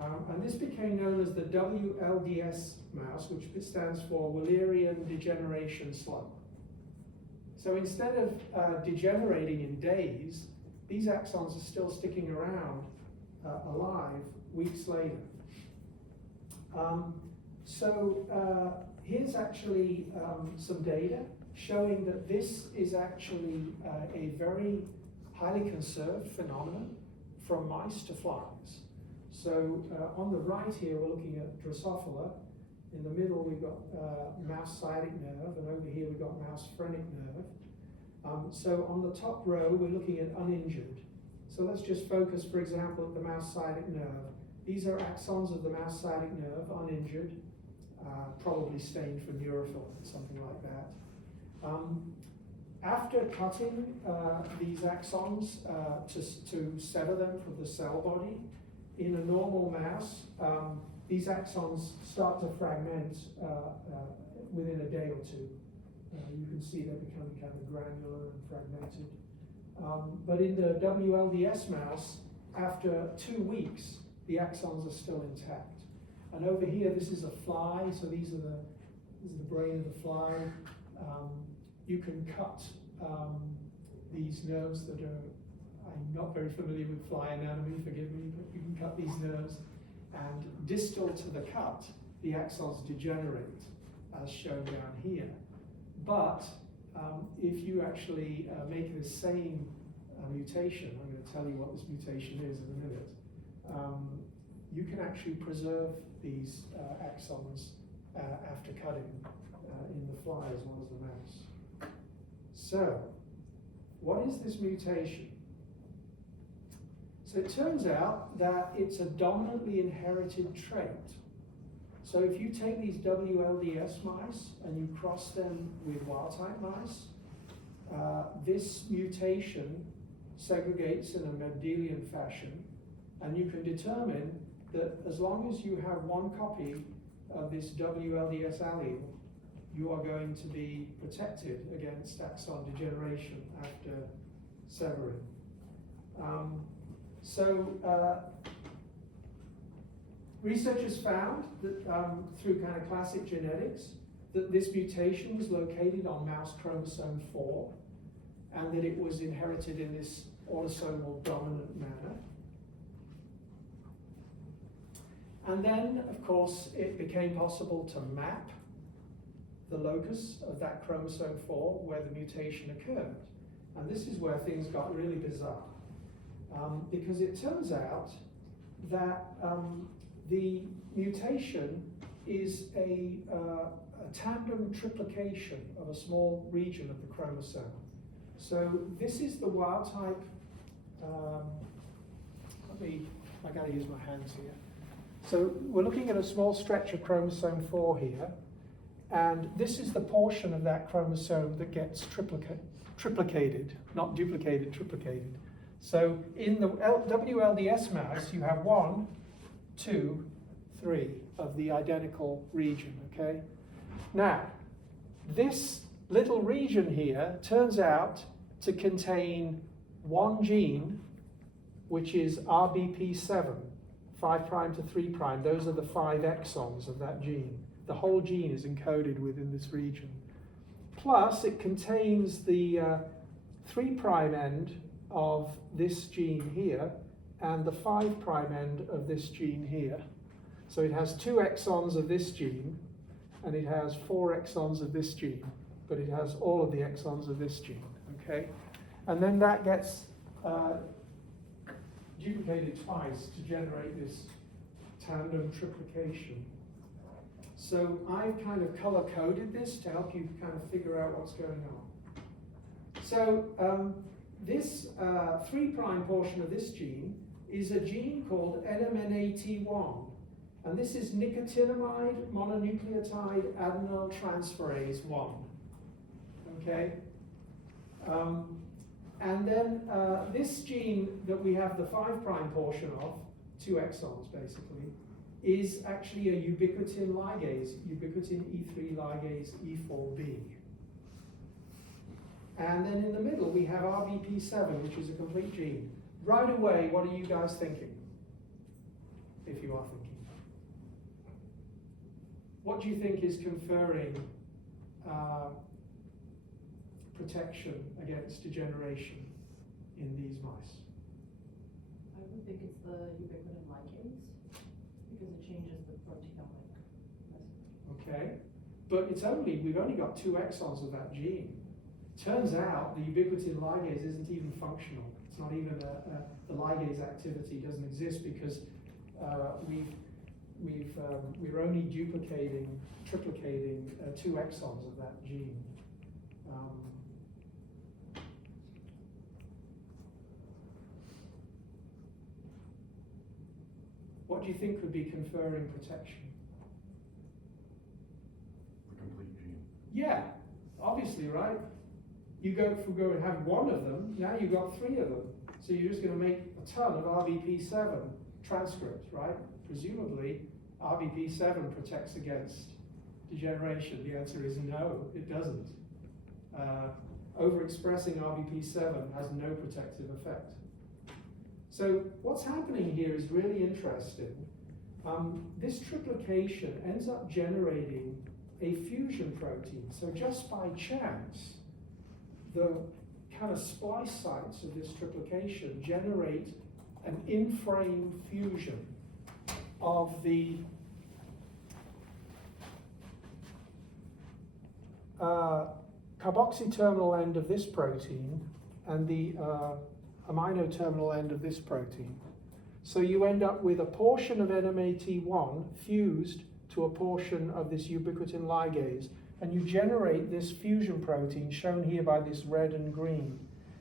And this became known as the WLDS mouse, which stands for Wallerian Degeneration Slow. So instead of degenerating in days, these axons are still sticking around alive weeks later. Here's actually some data showing that this is actually a very highly conserved phenomenon from mice to flies. So on the right here, we're looking at Drosophila. In the middle, we've got mouse sciatic nerve, and over here, we've got mouse phrenic nerve. So on the top row, we're looking at uninjured. So let's just focus, for example, at the mouse sciatic nerve. These are axons of the mouse sciatic nerve, uninjured, probably stained for neurofilament, something like that. After cutting these axons to sever them from the cell body, in a normal mouse, these axons start to fragment within a day or two. You can see they're becoming kind of granular and fragmented. But in the WLDS mouse, after 2 weeks, the axons are still intact. And over here, this is a fly, so this is the brain of the fly. You can cut these nerves that are, I'm not very familiar with fly anatomy, forgive me, but you can cut these nerves. And distal to the cut, the axons degenerate, as shown down here. But if you actually make the same mutation, I'm going to tell you what this mutation is in a minute, you can actually preserve these axons after cutting in the fly as well as the mouse. So, what is this mutation? So it turns out that it's a dominantly inherited trait. So if you take these WLDS mice and you cross them with wild-type mice, this mutation segregates in a Mendelian fashion, and you can determine that as long as you have one copy of this WLDS allele, you are going to be protected against axon degeneration after severing. Researchers found that through kind of classic genetics, that this mutation was located on mouse chromosome 4, and that it was inherited in this autosomal dominant manner. And then, of course, it became possible to map the locus of that chromosome 4 where the mutation occurred. And this is where things got really bizarre. Because it turns out that the mutation is a tandem triplication of a small region of the chromosome. So this is the wild type, I gotta use my hands here. So we're looking at a small stretch of chromosome 4 here, and this is the portion of that chromosome that gets triplicated, not duplicated, triplicated. So in the WLDS mouse, you have 1, 2, 3 of the identical region, okay? Now, this little region here turns out to contain one gene, which is RBP7, 5' to 3'. Those are the 5 exons of that gene. The whole gene is encoded within this region. Plus, it contains the 3' end of this gene here and the 5' end of this gene here. So it has 2 exons of this gene and it has 4 exons of this gene, but it has all of the exons of this gene, okay? And then that gets duplicated twice to generate this tandem triplication. So I've kind of color-coded this to help you kind of figure out what's going on. So this 3' portion of this gene is a gene called NMNAT1, and this is nicotinamide mononucleotide adenyl transferase 1. Okay? And then this gene that we have the 5' portion of, 2 exons basically, is actually a ubiquitin ligase, ubiquitin E3 ligase E4B. And then in the middle we have RBP7, which is a complete gene. Right away, what are you guys thinking? If you are thinking. What do you think is conferring protection against degeneration in these mice? I would think it's the ubiquitin ligase, because it changes the proteomic message. Okay, but we've only got 2 exons of that gene. Turns out the ubiquitin ligase isn't even functional. It's not even the ligase activity doesn't exist because we're only triplicating 2 exons of that gene. What do you think would be conferring protection? The complete gene. Yeah, obviously, right? You go and have 1 of them, now you've got 3 of them. So you're just going to make a ton of RBP7. transcript, right? Presumably, RBP7 protects against degeneration. The answer is no, it doesn't. Overexpressing RBP7 has no protective effect. So what's happening here is really interesting. This triplication ends up generating a fusion protein. So just by chance, the kind of splice sites of this triplication generate an in-frame fusion of the carboxy terminal end of this protein and the amino terminal end of this protein. So you end up with a portion of NMAT1 fused to a portion of this ubiquitin ligase, and you generate this fusion protein shown here by this red and green.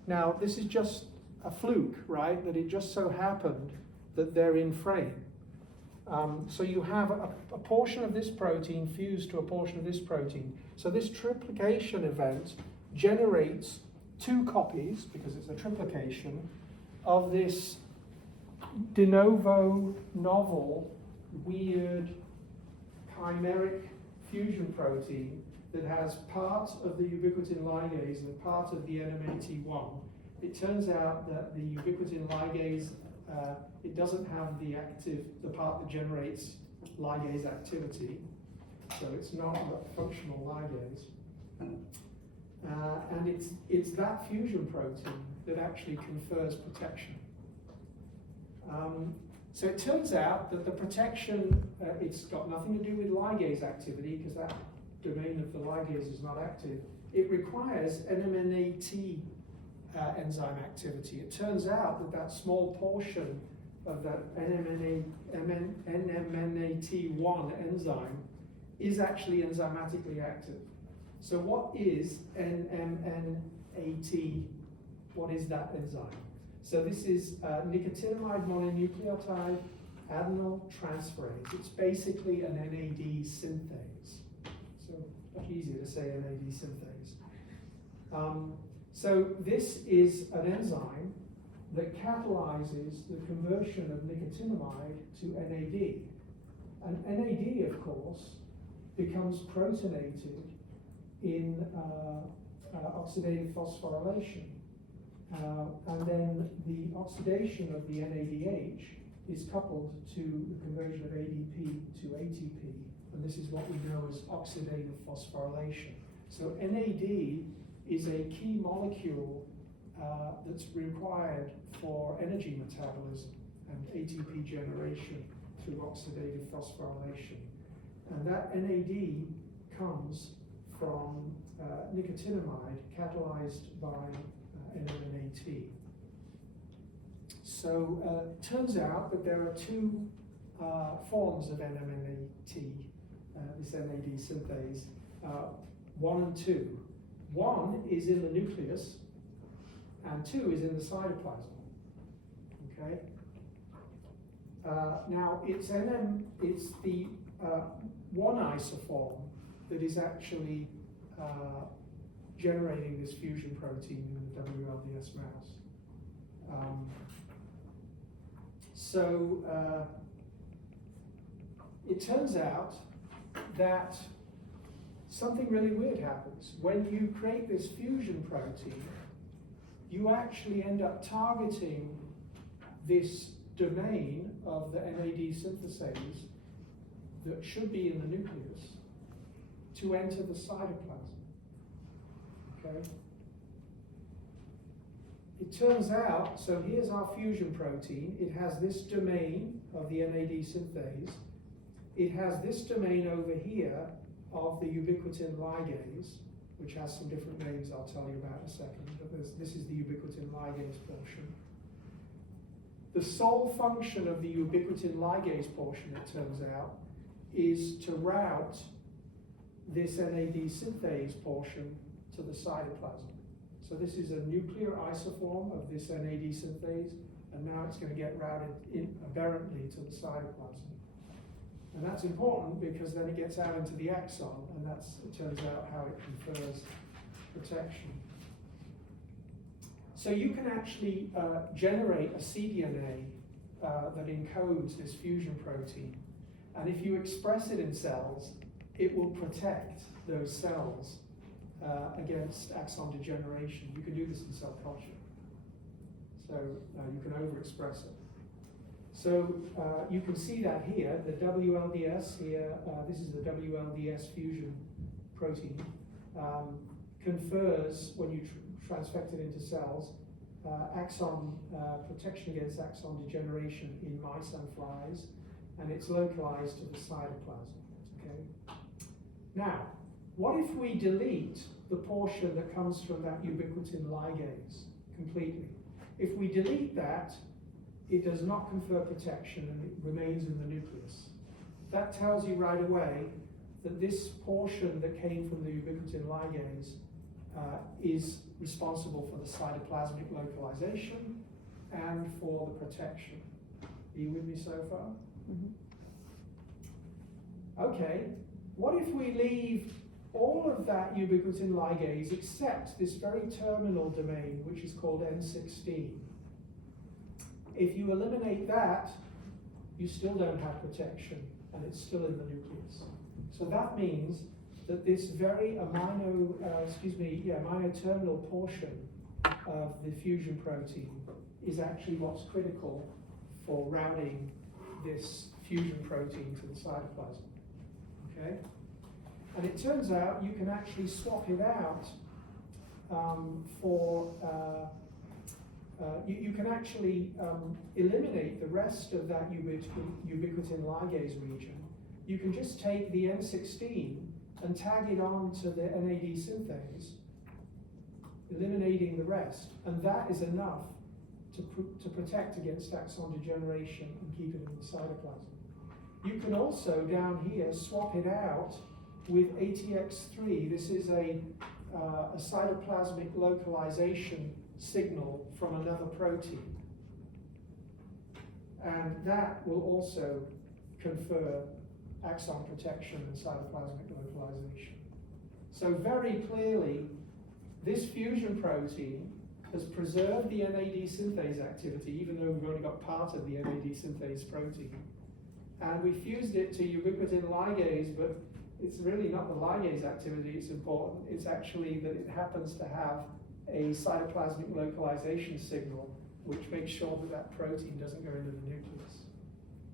Now, this is just a fluke, right? That it just so happened that they're in frame. So you have a portion of this protein fused to a portion of this protein. So this triplication event generates two copies, because it's a triplication, of this de novo, novel, weird, chimeric fusion protein that has part of the ubiquitin ligase and part of the NMAT1. It turns out that the ubiquitin ligase, it doesn't have the part that generates ligase activity, so it's not a functional ligase. And it's that fusion protein that actually confers protection. So it turns out that the protection, it's got nothing to do with ligase activity, because that domain of the ligase is not active. It requires NMNAT enzyme activity. It turns out that that small portion of that NMNAT1 enzyme is actually enzymatically active. So what is NMNAT? What is that enzyme? So this is nicotinamide mononucleotide adenyl transferase. It's basically an NAD synthase. So much easier to say NAD synthase. So this is an enzyme that catalyzes the conversion of nicotinamide to NAD. And NAD, of course, becomes protonated in oxidative phosphorylation. And then the oxidation of the NADH is coupled to the conversion of ADP to ATP. And this is what we know as oxidative phosphorylation. So NAD is a key molecule that's required for energy metabolism and ATP generation through oxidative phosphorylation. And that NAD comes from nicotinamide catalyzed by NMNAT. So it turns out that there are two forms of NMNAT, this NAD synthase, 1 and 2. 1 is in the nucleus, and 2 is in the cytoplasm. Okay. Now it's the 1 isoform that is actually generating this fusion protein in the WLDS mouse. It turns out that something really weird happens. When you create this fusion protein, you actually end up targeting this domain of the NAD synthase that should be in the nucleus to enter the cytoplasm. Okay? It turns out, so here's our fusion protein. It has this domain of the NAD synthase. It has this domain over here of the ubiquitin ligase, which has some different names I'll tell you about in a second, but this is the ubiquitin ligase portion. The sole function of the ubiquitin ligase portion, it turns out, is to route this NAD synthase portion to the cytoplasm. So this is a nuclear isoform of this NAD synthase, and now it's going to get routed aberrantly to the cytoplasm. And that's important because then it gets out into the axon, and it turns out how it confers protection. So you can actually generate a cDNA that encodes this fusion protein. And if you express it in cells, it will protect those cells against axon degeneration. You can do this in cell culture. So you can overexpress it. So you can see that here, the WLDS here, this is the WLDS fusion protein, confers, when you transfect it into cells, axon protection against axon degeneration in mice and flies, and it's localized to the cytoplasm. Okay. Now, what if we delete the portion that comes from that ubiquitin ligase completely? If we delete that, it does not confer protection and it remains in the nucleus. That tells you right away that this portion that came from the ubiquitin ligase is responsible for the cytoplasmic localization and for the protection. Are you with me so far? Mm-hmm. Okay, what if we leave all of that ubiquitin ligase except this very terminal domain, which is called N16? If you eliminate that, you still don't have protection, and it's still in the nucleus. So that means that this very amino terminal portion of the fusion protein is actually what's critical for routing this fusion protein to the cytoplasm. Okay? And it turns out you can actually swap it out you can actually eliminate the rest of that ubiquitin ligase region. You can just take the N16 and tag it on to the NAD synthase, eliminating the rest, and that is enough to protect against axon degeneration and keep it in the cytoplasm. You can also, down here, swap it out with ATX3. This is a cytoplasmic localization signal from another protein. And that will also confer axon protection and cytoplasmic localization. So very clearly, this fusion protein has preserved the NAD synthase activity, even though we've only got part of the NAD synthase protein. And we fused it to ubiquitin ligase, but it's really not the ligase activity it's important. It's actually that it happens to have a cytoplasmic localization signal, which makes sure that that protein doesn't go into the nucleus.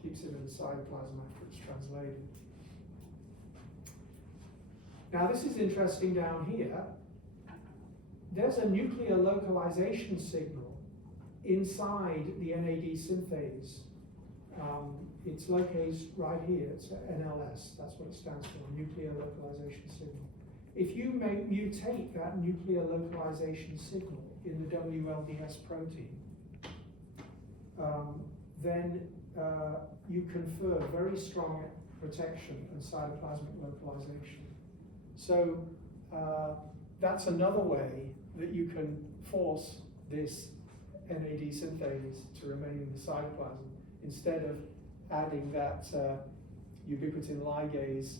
Keeps it in the cytoplasm after it's translated. Now this is interesting down here. There's a nuclear localization signal inside the NAD synthase. It's locase right here, it's NLS, that's what it stands for, nuclear localization signal. If you mutate that nuclear localization signal in the WLDS protein, then you confer very strong protection and cytoplasmic localization. So that's another way that you can force this NAD synthase to remain in the cytoplasm instead of adding that ubiquitin ligase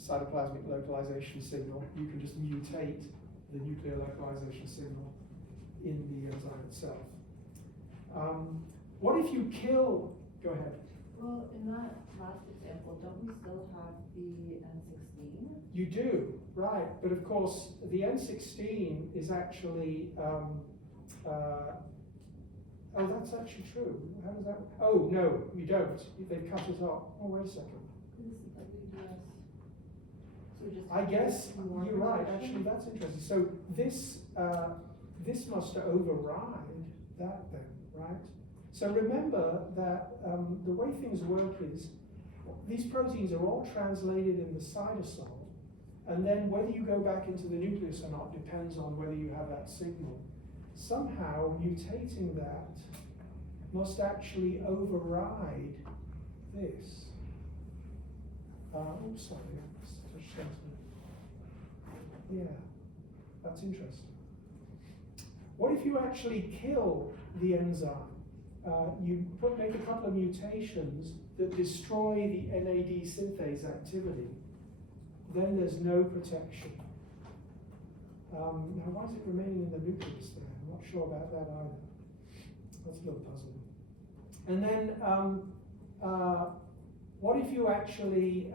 cytoplasmic localization signal. You can just mutate the nuclear localization signal in the enzyme itself. What if you kill, go ahead. Well, in that last example, don't we still have the N16? You do, right. But of course, the N16 is actually, oh, that's actually true. How does that, oh, no, you don't. They've cut it off. Oh, wait a second. This is WDS. So just I guess more you're right. protection? Actually, that's interesting. So this must override that then, right? So remember that the way things work is these proteins are all translated in the cytosol, and then whether you go back into the nucleus or not depends on whether you have that signal. Somehow mutating that must actually override this. Oops, sorry. Yeah, that's interesting. What if you actually kill the enzyme? You make a couple of mutations that destroy the NAD synthase activity. Then there's no protection. Now, why is it remaining in the nucleus there? I'm not sure about that either. That's a little puzzling. And then what if you actually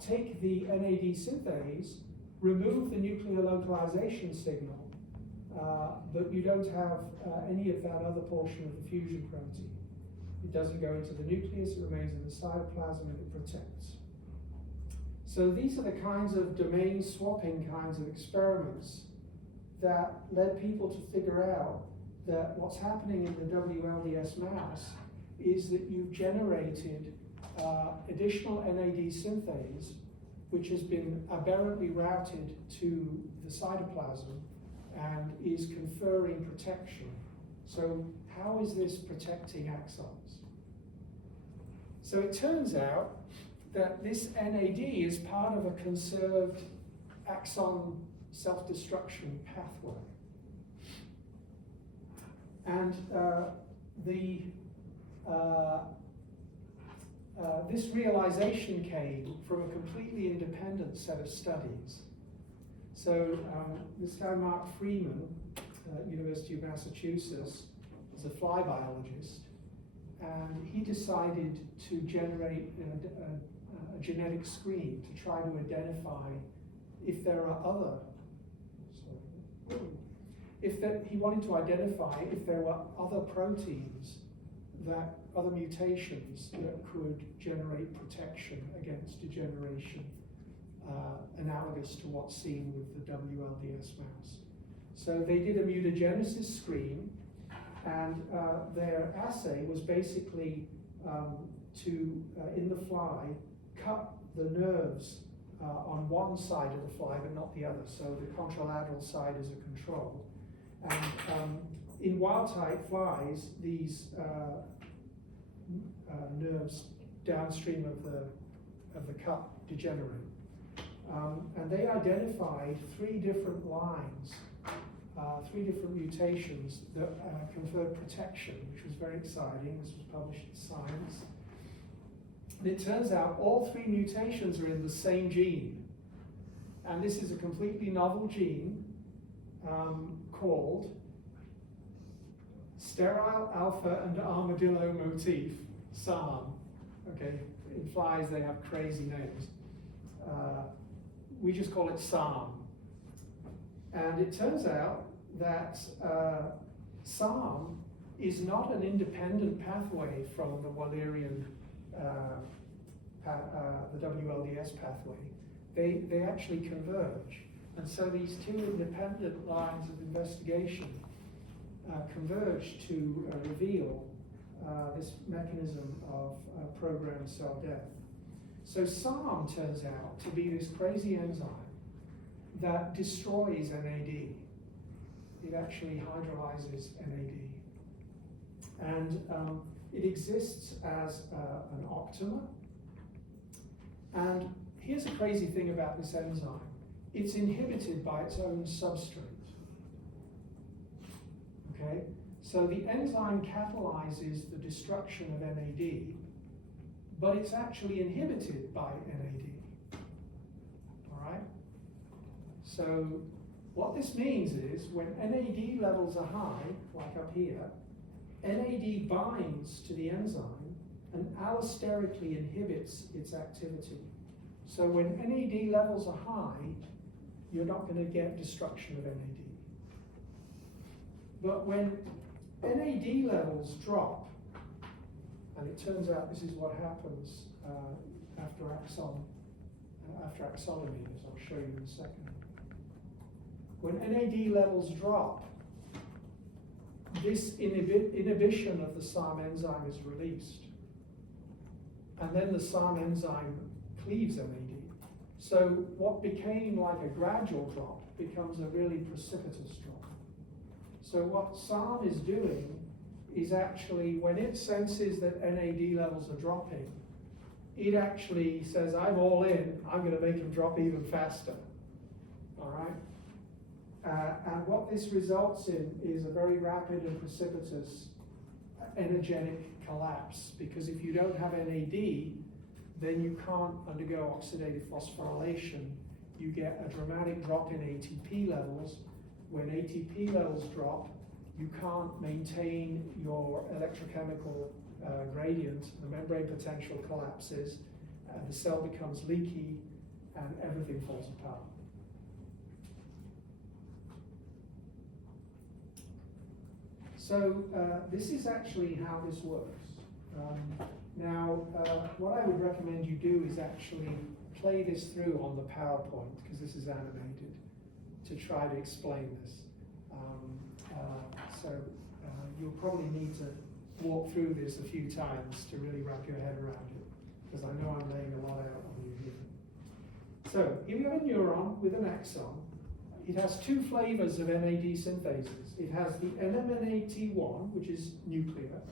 take the NAD synthase, remove the nuclear localization signal, but you don't have any of that other portion of the fusion protein. It doesn't go into the nucleus, it remains in the cytoplasm, and it protects. So these are the kinds of domain swapping kinds of experiments that led people to figure out that what's happening in the WLDS mouse is that you've generated additional NAD synthase, which has been aberrantly routed to the cytoplasm and is conferring protection. So how is this protecting axons? So it turns out that this NAD is part of a conserved axon self-destruction pathway. And this realization came from a completely independent set of studies. So this guy, Mark Freeman, University of Massachusetts, is a fly biologist, and he decided to generate a genetic screen to try to identify if there are other, he wanted to identify if there were other proteins, that other mutations that could generate protection against degeneration, analogous to what's seen with the WLDS mouse. So they did a mutagenesis screen, and their assay was basically to, in the fly, cut the nerves on one side of the fly but not the other. So the contralateral side is a control. And in wild-type flies, these nerves downstream of the cut degenerate. And they identified 3 different lines, 3 different mutations that conferred protection, which was very exciting. This was published in Science. And it turns out all 3 mutations are in the same gene. And this is a completely novel gene called sterile alpha and armadillo motif, SARM. Okay, in flies they have crazy names. We just call it SARM. And it turns out that SARM is not an independent pathway from the Wallerian, the WLDS pathway. They actually converge. And so these 2 independent lines of investigation converge to reveal this mechanism of programmed cell death. So SARM turns out to be this crazy enzyme that destroys NAD. It actually hydrolyzes NAD. And it exists as an octamer. And here's a crazy thing about this enzyme. It's inhibited by its own substrate. Okay? So the enzyme catalyzes the destruction of NAD, but it's actually inhibited by NAD. All right? So what this means is when NAD levels are high, like up here, NAD binds to the enzyme and allosterically inhibits its activity. So when NAD levels are high, you're not going to get destruction of NAD. But when NAD levels drop, and it turns out this is what happens after axonomy, as I'll show you in a second. When NAD levels drop, this inhibition of the SARM enzyme is released. And then the SARM enzyme cleaves NAD. So what became like a gradual drop becomes a really precipitous drop. So what SARM is doing is actually, when it senses that NAD levels are dropping, it actually says, I'm all in, I'm going to make them drop even faster. All right? And what this results in is a very rapid and precipitous energetic collapse, because if you don't have NAD, then you can't undergo oxidative phosphorylation. You get a dramatic drop in ATP levels. When ATP levels drop, you can't maintain your electrochemical gradient, the membrane potential collapses, the cell becomes leaky, and everything falls apart. So this is actually how this works. Now, what I would recommend you do is actually play this through on the PowerPoint, because this is animated, to try to explain this. You'll probably need to walk through this a few times to really wrap your head around it, because I know I'm laying a lot out on you here. So here we have a neuron with an axon. It has two flavors of NAD synthases. It has the NMNAT1, which is nuclear,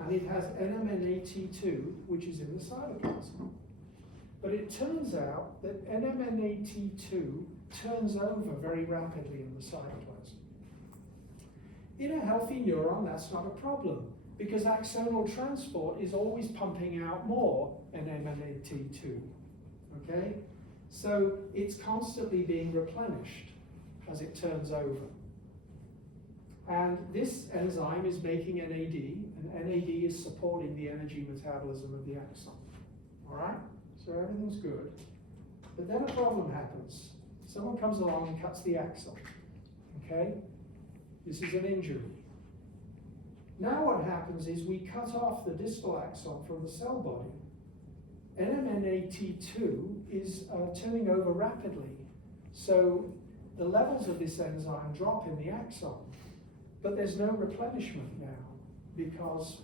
and it has NMNAT2, which is in the cytoplasm. But it turns out that NMNAT2 turns over very rapidly in the cytoplasm. In a healthy neuron, that's not a problem, because axonal transport is always pumping out more NMNAT2, okay? So it's constantly being replenished as it turns over. And this enzyme is making NAD, and NAD is supporting the energy metabolism of the axon, all right? So everything's good. But then a problem happens. Someone comes along and cuts the axon, okay? This is an injury. Now what happens is we cut off the distal axon from the cell body. NMNAT2 is turning over rapidly. So the levels of this enzyme drop in the axon, but there's no replenishment now because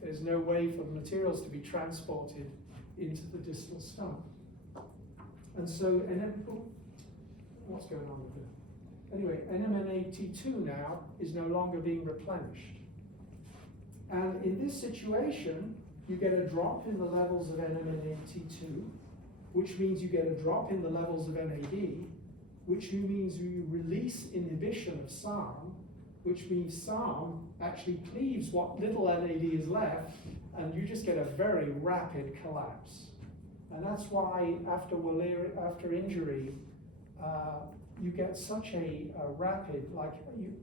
there's no way for the materials to be transported into the distal stump. And so, what's going on with it? Anyway, NMNAT2 now is no longer being replenished. And in this situation, you get a drop in the levels of NMNAT2, which means you get a drop in the levels of NAD, which means you release inhibition of SARM, which means SARM actually cleaves what little NAD is left, and you just get a very rapid collapse. And that's why after injury, you get such a rapid,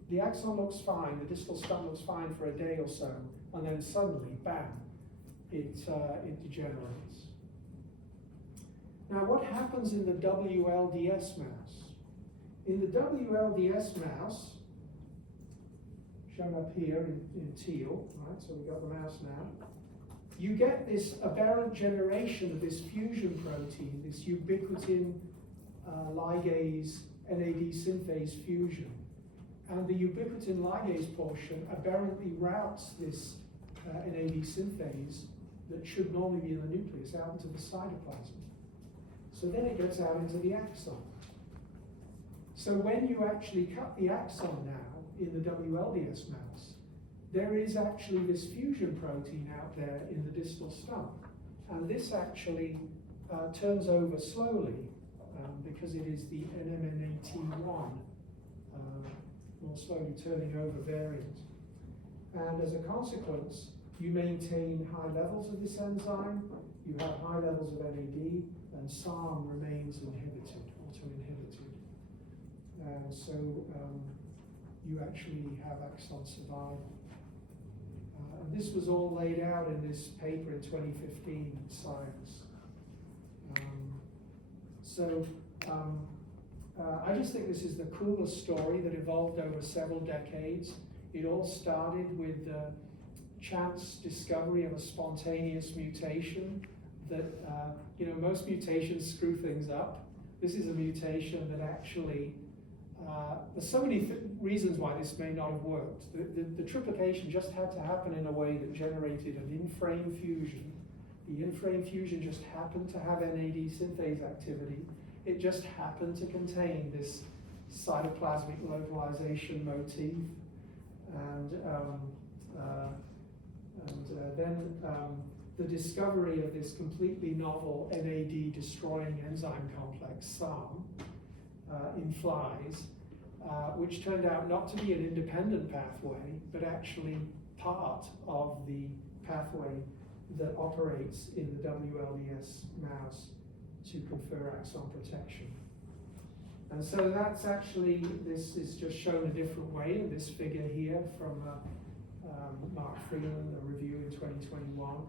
the axon looks fine, the distal stump looks fine for a day or so, and then suddenly, bam, it degenerates. Now, what happens in the WLDS mouse? In the WLDS mouse, shown up here in teal, right? So we've got the mouse now. You get this aberrant generation of this fusion protein, this ubiquitin ligase NAD synthase fusion. And the ubiquitin ligase portion aberrantly routes this NAD synthase that should normally be in the nucleus out into the cytoplasm. So then it gets out into the axon. So when you actually cut the axon now in the WLDS mouse, there is actually this fusion protein out there in the distal stump. And this actually turns over slowly because it is the NMNAT1 more slowly turning over variant. And as a consequence, you maintain high levels of this enzyme, you have high levels of NAD, and SARM remains inhibited, auto-inhibited. And so you actually have axon survival. And this was all laid out in this paper in 2015 in Science. I just think this is the coolest story that evolved over several decades. It all started with the chance discovery of a spontaneous mutation that, most mutations screw things up. This is a mutation that actually, there's so many reasons why this may not have worked. The triplication just had to happen in a way that generated an in-frame fusion. The in-frame fusion just happened to have NAD synthase activity. It just happened to contain this cytoplasmic localization motif. And then the discovery of this completely novel NAD destroying enzyme complex, SARM, in flies, which turned out not to be an independent pathway, but actually part of the pathway that operates in the WLDS mouse to confer axon protection. And so that's actually, this is just shown a different way in this figure here from Mark Freeland, a review in 2021.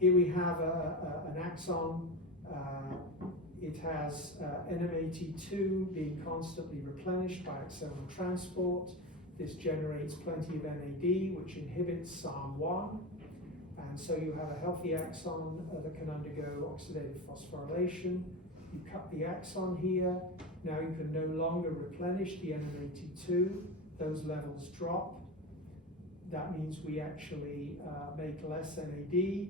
Here we have an axon. It has NMAT2 being constantly replenished by axonal transport. This generates plenty of NAD, which inhibits SARM1. And so you have a healthy axon that can undergo oxidative phosphorylation. You cut the axon here. Now you can no longer replenish the NMAT2. Those levels drop. That means we actually make less NAD.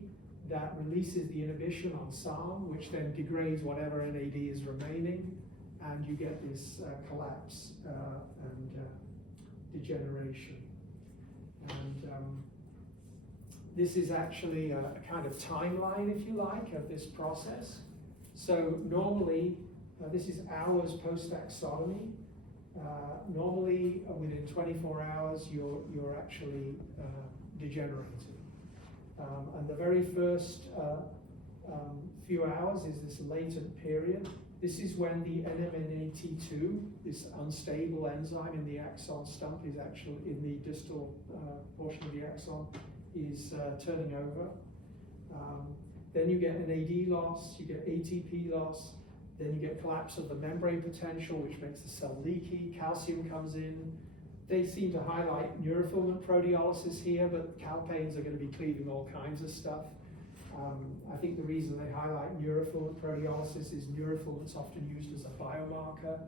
That releases the inhibition on SARM, which then degrades whatever NAD is remaining, and you get this collapse and degeneration. And this is actually a kind of timeline, if you like, of this process. So normally, this is hours post-axotomy. Normally, within 24 hours, you're actually degenerating. And the very first few hours is this latent period. This is when the NMNAT2, this unstable enzyme in the axon stump, is actually in the distal portion of the axon, is turning over. Then you get NAD loss, you get ATP loss, then you get collapse of the membrane potential, which makes the cell leaky. Calcium comes in. They seem to highlight neurofilament proteolysis here, but calpains are going to be cleaving all kinds of stuff. I think the reason they highlight neurofilament proteolysis is neurofilament's often used as a biomarker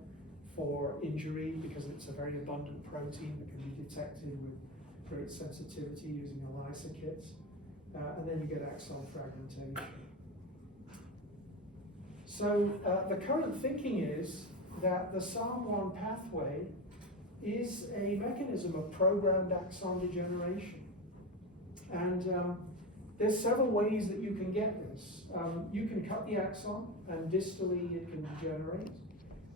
for injury because it's a very abundant protein that can be detected with great sensitivity using ELISA kits. And then you get axon fragmentation. So the current thinking is that the SARM1 pathway is a mechanism of programmed axon degeneration. And there's several ways that you can get this. You can cut the axon and distally it can degenerate.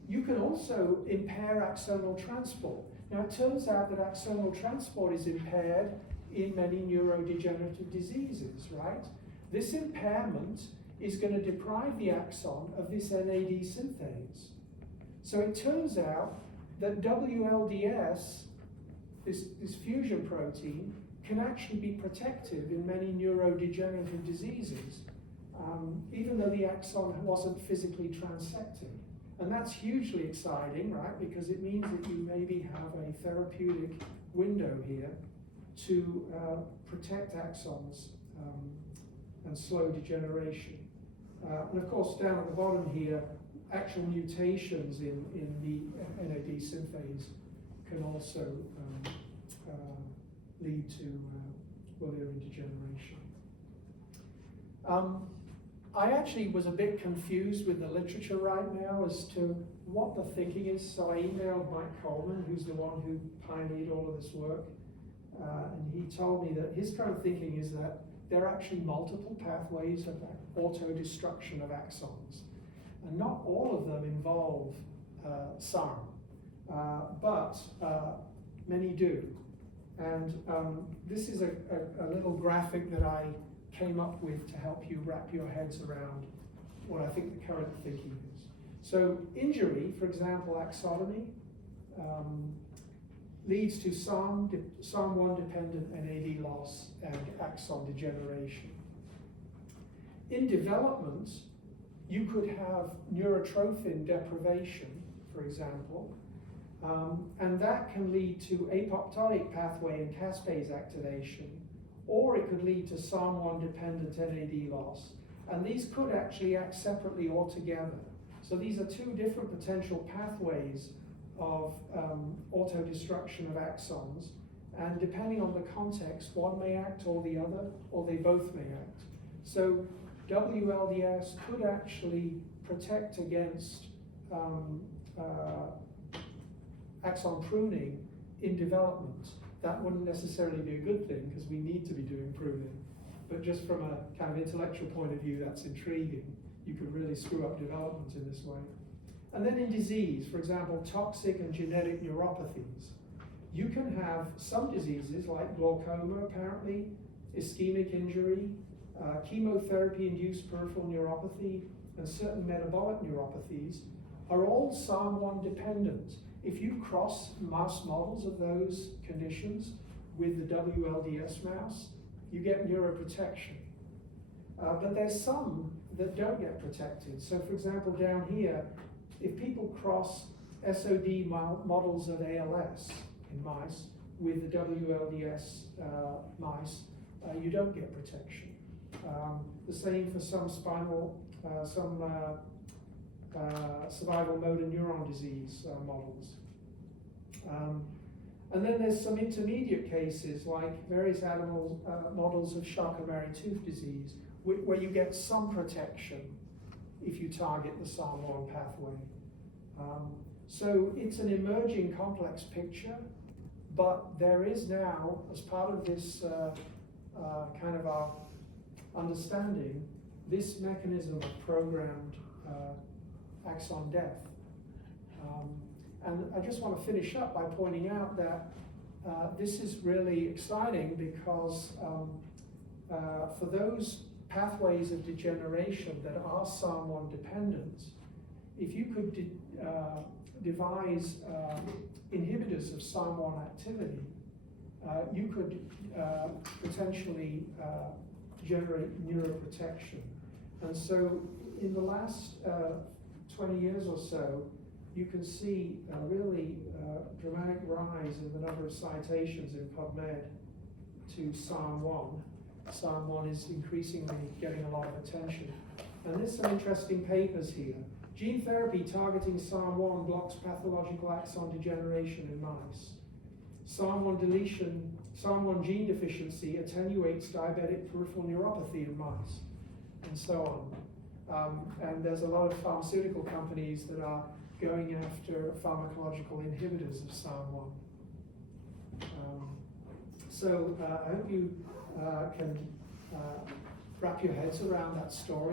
You can also impair axonal transport. Now it turns out that axonal transport is impaired in many neurodegenerative diseases, right? This impairment is going to deprive the axon of this NAD synthase. So it turns out that WLDS, this fusion protein, can actually be protective in many neurodegenerative diseases, even though the axon wasn't physically transected. And that's hugely exciting, right? Because it means that you maybe have a therapeutic window here to protect axons and slow degeneration. And of course, down at the bottom here, actual mutations in the NAD synthase can also lead to Wallerian degeneration. I actually was a bit confused with the literature right now as to what the thinking is, so I emailed Mike Coleman, who's the one who pioneered all of this work, and he told me that his current thinking is that there are actually multiple pathways of auto-destruction of axons. And not all of them involve SARM, but many do. And this is a little graphic that I came up with to help you wrap your heads around what I think the current thinking is. So injury, for example, axotomy, leads to SARM1 dependent NAD loss and axon degeneration. In development, you could have neurotrophin deprivation, for example, and that can lead to apoptotic pathway and caspase activation, or it could lead to SARM1 dependent NAD loss. And these could actually act separately altogether. So these are two different potential pathways of autodestruction of axons, and depending on the context, one may act or the other, or they both may act. So WLDS could actually protect against axon pruning in development. That wouldn't necessarily be a good thing because we need to be doing pruning. But just from a kind of intellectual point of view, that's intriguing. You could really screw up development in this way. And then in disease, for example, toxic and genetic neuropathies. You can have some diseases like glaucoma, apparently, ischemic injury, chemotherapy-induced peripheral neuropathy, and certain metabolic neuropathies are all SARM1 dependent. If you cross mouse models of those conditions with the WLDS mouse, you get neuroprotection. But there's some that don't get protected. So for example, down here, if people cross SOD models of ALS in mice with the WLDS mice, you don't get protection. The same for some survival motor neuron disease models. And then there's some intermediate cases like various animal models of Charcot-Marie-Tooth disease where you get some protection if you target the SARM1 pathway. So it's an emerging complex picture, but there is now, as part of this kind of our understanding, this mechanism of programmed axon death. And I just want to finish up by pointing out that this is really exciting because for those pathways of degeneration that are SARM1 dependent, if you could devise inhibitors of SARM1 activity, you could potentially generate neuroprotection. And so in the last 20 years or so, you can see a really dramatic rise in the number of citations in PubMed to SARM1. SARM1 is increasingly getting a lot of attention. And there's some interesting papers here. Gene therapy targeting SARM1 blocks pathological axon degeneration in mice. SARM1 deletion, SARM1 gene deficiency attenuates diabetic peripheral neuropathy in mice, and so on. And there's a lot of pharmaceutical companies that are going after pharmacological inhibitors of SARM1. So I hope you can wrap your heads around that story.